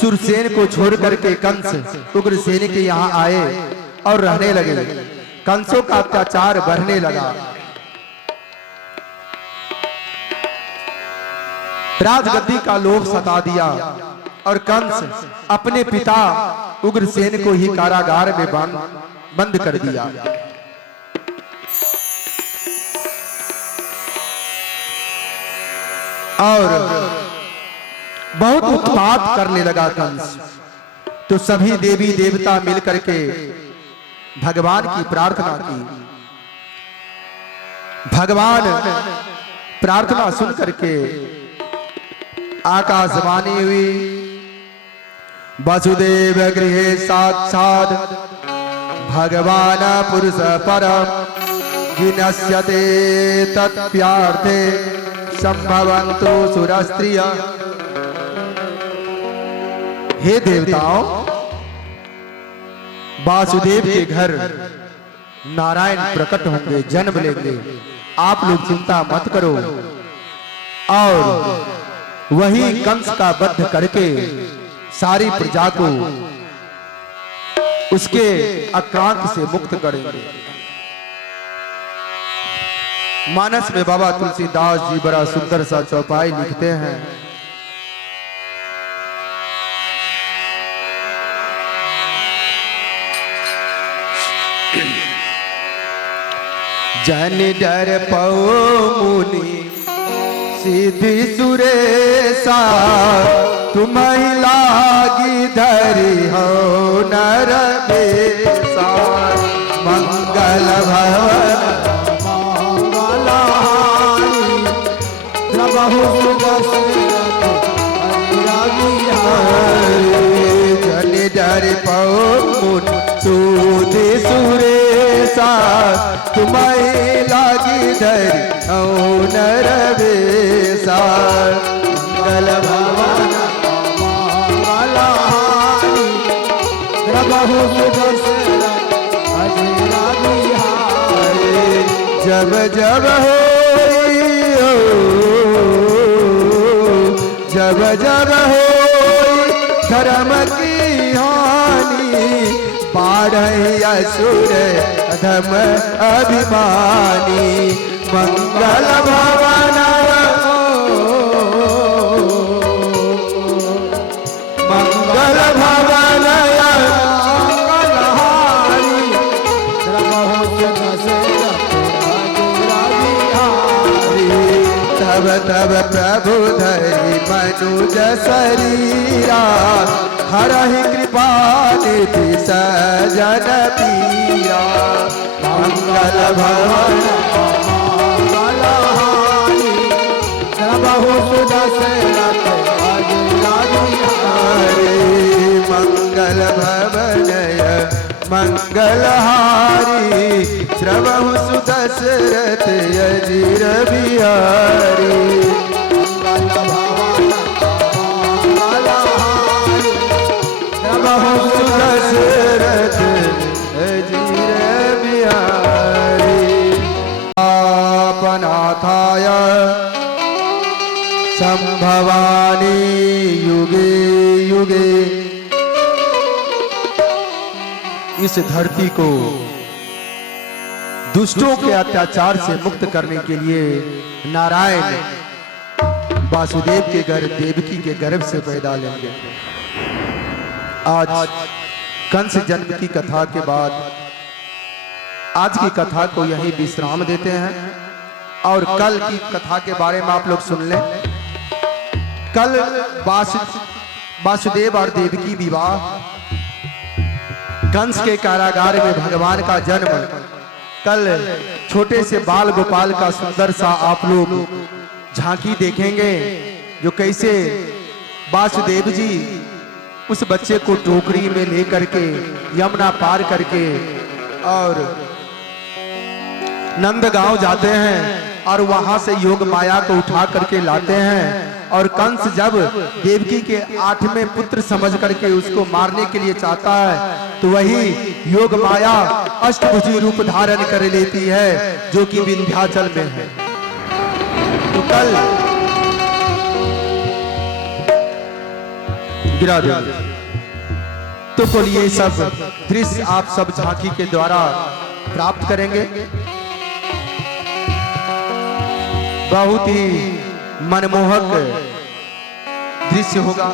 सूरसेन को छोड़ करके कंस उग्रसेन के यहाँ आए और रहने लगे। कंसों का अत्याचार बढ़ने लगा। राजगद्दी का लोभ सता दिया और कंस अपने पिता उग्रसेन को ही कारागार में बंद कर दिया। और बहुत उत्पात करने लगा कंस। तो सभी देवी देवता मिलकर के भगवान की प्रार्थना की। भगवान प्रार्थना सुन करके आकाशवाणी हुई, वसुदेव गृहे साक्षात् भगवान पुरुष परम विनश्यते तत्प्यार्थे संभवन्तु सुरस्त्रिय। हे देवताओं, वासुदेव के घर नारायण प्रकट होंगे, जन्म लेंगे, आप लोग चिंता मत करो। और वही कंस का वध करके सारी प्रजा को उसके आक्रांत से मुक्त करेंगे। मानस में बाबा तुलसीदास जी बड़ा सुंदर सा चौपाई लिखते हैं। जन डर पओ मुनि सिद्धि सुरेशा, तुम्हि लागी धरि हो नर बेसा। मंगल भवन जन डर पओ मुनि सिद्धि सुरेशा, तुम्हि लागी धरि हो नर बेसा। मंगल भवन जब जब हो जब जब हो धर्म की हानि, बाढ़ असुर अधम अभिमानी। मंगल भवन मंगल भवन तब तब प्रभु धरि मनुज शरीरा, हरहि कृपा निधि सजन पीरा। मंगल भवन मंगल भवन मंगलहारी श्रवहु सुदशरथ अजीर बिहारी श्रवहु सुदशरथ अजीर बिहारी आपनाथाय संभवानी युगे युगे। इस धरती को दुष्टों के अत्याचार से मुक्त करने के लिए नारायण वासुदेव के घर देवकी के गर्भ से पैदा लेंगे। आज कंस जन्म की कथा के बाद आज की कथा को यही विश्राम देते हैं और कल की कथा के बारे में आप लोग सुन लें। कल वासुदेव और देवकी विवाह, कंस के कारागार में भगवान का जन्म, कल छोटे से बाल गोपाल का सुंदर सा आप लोग झांकी देखेंगे जो कैसे वासुदेव जी उस बच्चे को टोकरी में लेकर के यमुना पार करके और नंदगांव जाते हैं और वहां से योग माया को उठा करके लाते हैं। और कंस जब देवकी के 8वें पुत्र समझ करके उसको मारने के लिए चाहता है तो वही योग माया अष्टभुजी रूप धारण कर लेती है जो कि विंध्याचल में है। तो कल गिरा दे तो बोलिए सब दृश्य आप सब झांकी के द्वारा प्राप्त करेंगे। बहुत ही मनमोहक दृश्य होगा।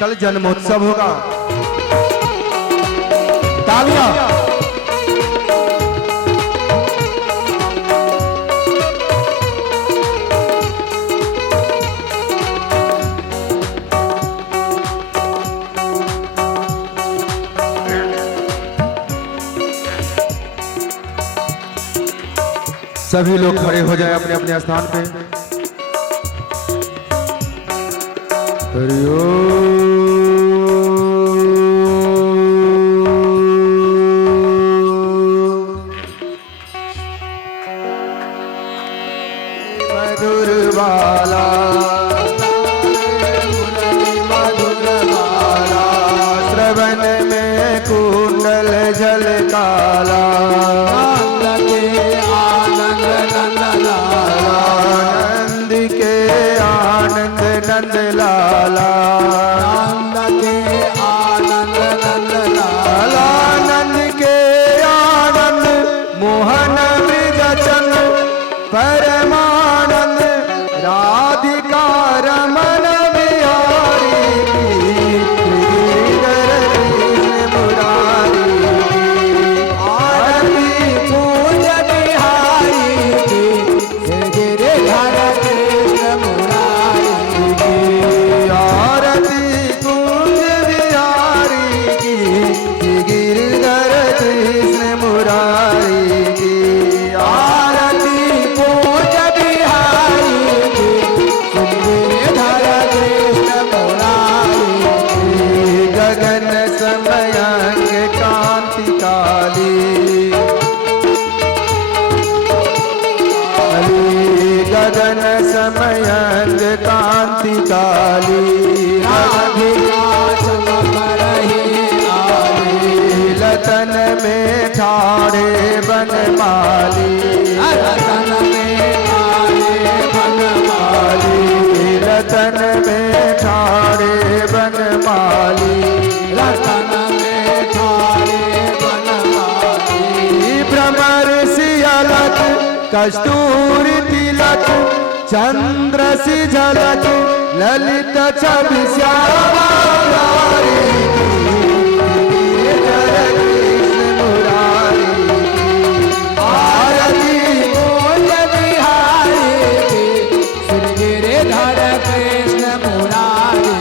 कल जन्मोत्सव होगा। तालियां। सभी लोग खड़े हो जाए अपने अपने स्थान पे। मधुर बाला श्रवण में कुंडल जल काला नंद के आनंद नंद लाला नंद के आनंद नंद लाला नंद के आनंद मोहन ब्रजचन परमानंद राधिका रमन बिहारी मुरारी आरती पूज बिहारी गिरिधर कृष्ण मुरारी आरती कुंज बिहारी की गिरिधर कृष्ण मुरारी की आरती पूज बिहारी की गिरिधर कृष्ण मुरारी गगन समयांग कांति काली गगन समयांग कांति काली राधिका चमक रही आली लतन में ठाड़े बनमाली रतन में ठाड़े बनमाली रतन में ठाड़े बनमाली रतन में ठाड़े बनमाली भ्रमर सियलक कस्तूरी तिलक चंद्र सी झलक ललित छवि श्यामा मुरारी कृष्ण मुरारी आरती बोल बिहारी श्री गिरिधर कृष्ण मुरारी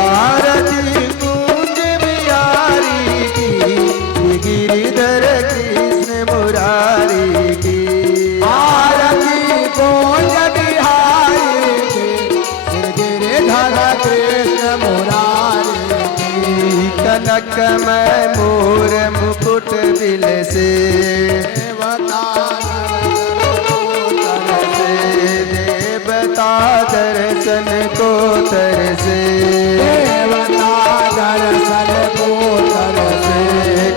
आरती कुंज बिहारी की गिरिधर कृष्ण मुरारी की आरती कुंज बिहारी की श्री गिरिधर कृष्ण मुरारी की कनक में मोर मुकुट बिल से देवता दर्शन को तरसे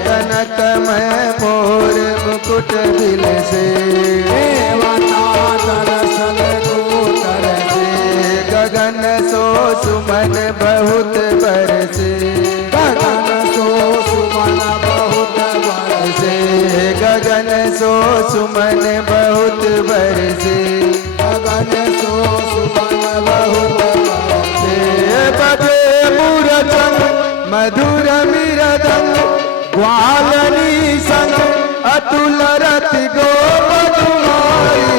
कनक में मोर मुकुट बिल से गगन सो सुमन बहुत बरसे गगन सो सुमन बहुत बरसे गगन सो सुमन बहुत बरसे बजे मूरचन मधुर मिरदंग ग्वालनी संग अतुल रथ गो मधुमारी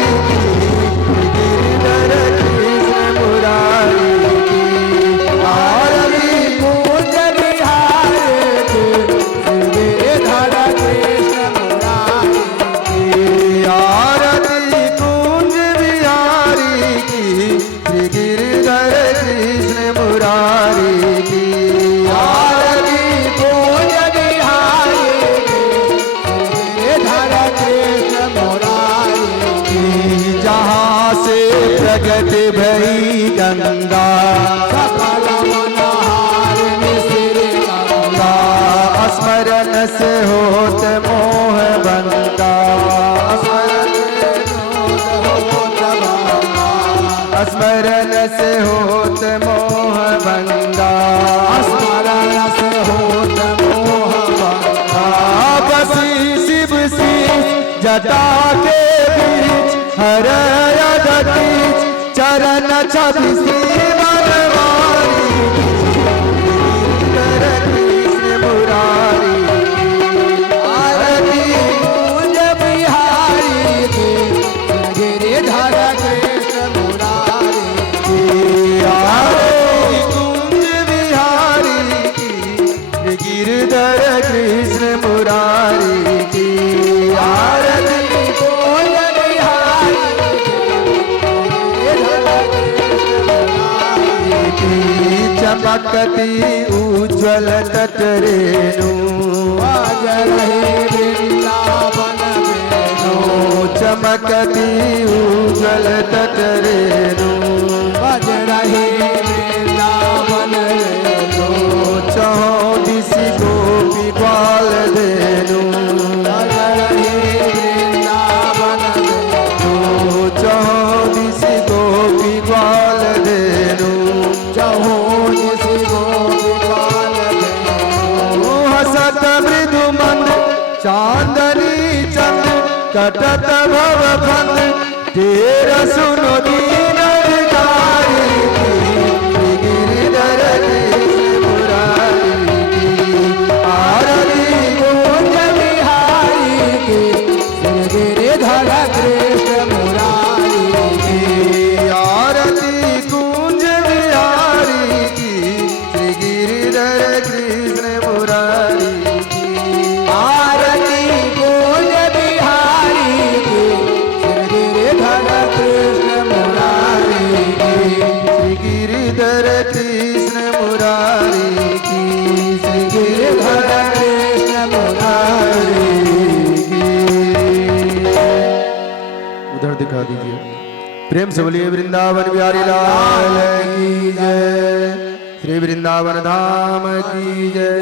गिरधर कृष्ण मुरारी की आरती कुंज बिहारी गिरधर कृष्ण मुरारी की आरती कुंज बिहारी की श्री गिरधर कृष्ण मुरारी की आरती कुंज बिहारी गिरधर कृष्ण मुरारी की जहाँ से प्रगट भई गंगा सकल मनहारिणी श्री गंगा स्मरण से होत मोह भंगा स्मरण से होत मोह भंगा स्मरण से होत मोह भंगा बसी शिव सी जटा के बीच हर यदति चरण छवि सी बनवारी गिरधर कृष्ण मुरारी आरती कुंज बिहारी गिरधर कृष्ण मुरारी की आरती कुंज बिहारी की गिरधर कृष्ण मुरारी की आरती कुंज बिहारी गिरधर कृष्ण मुरारी की चमकती उज्ज्वल तट रेणु बाज रहे वृंदावन वेणु चमकती उज्ज्वल तट रेणु बाज रहे वृंदावन वेणु चहो दिशि गोपी ग्वाल धेनु बाज रहे वृंदावन वेणु चहो दिशि गोपी ग्वाल धेनु चहो जिसी गोपाल देव हसत मृदु मंद चांदनी चंद कटत भव फंद तेर सुनो दीन भिखारी की गिरधर कृष्ण मुरारी की आरती कुंज बिहारी की श्री गिरधर कृष्ण मुरारी की आरती कुंज बिहारी की श्री गिरधर कृष्ण मुरारी की आरती कुंज बिहारी की श्री गिरधर कृष्ण मुरारी की श्री गिरधर कृष्ण मुरारी की श्री गिरधर कृष्ण मुरारी की उधर दिखा दीजिए प्रेम से बोलिए वृंदावन बिहारी लाल की जय श्री वृंदावन धाम की जय।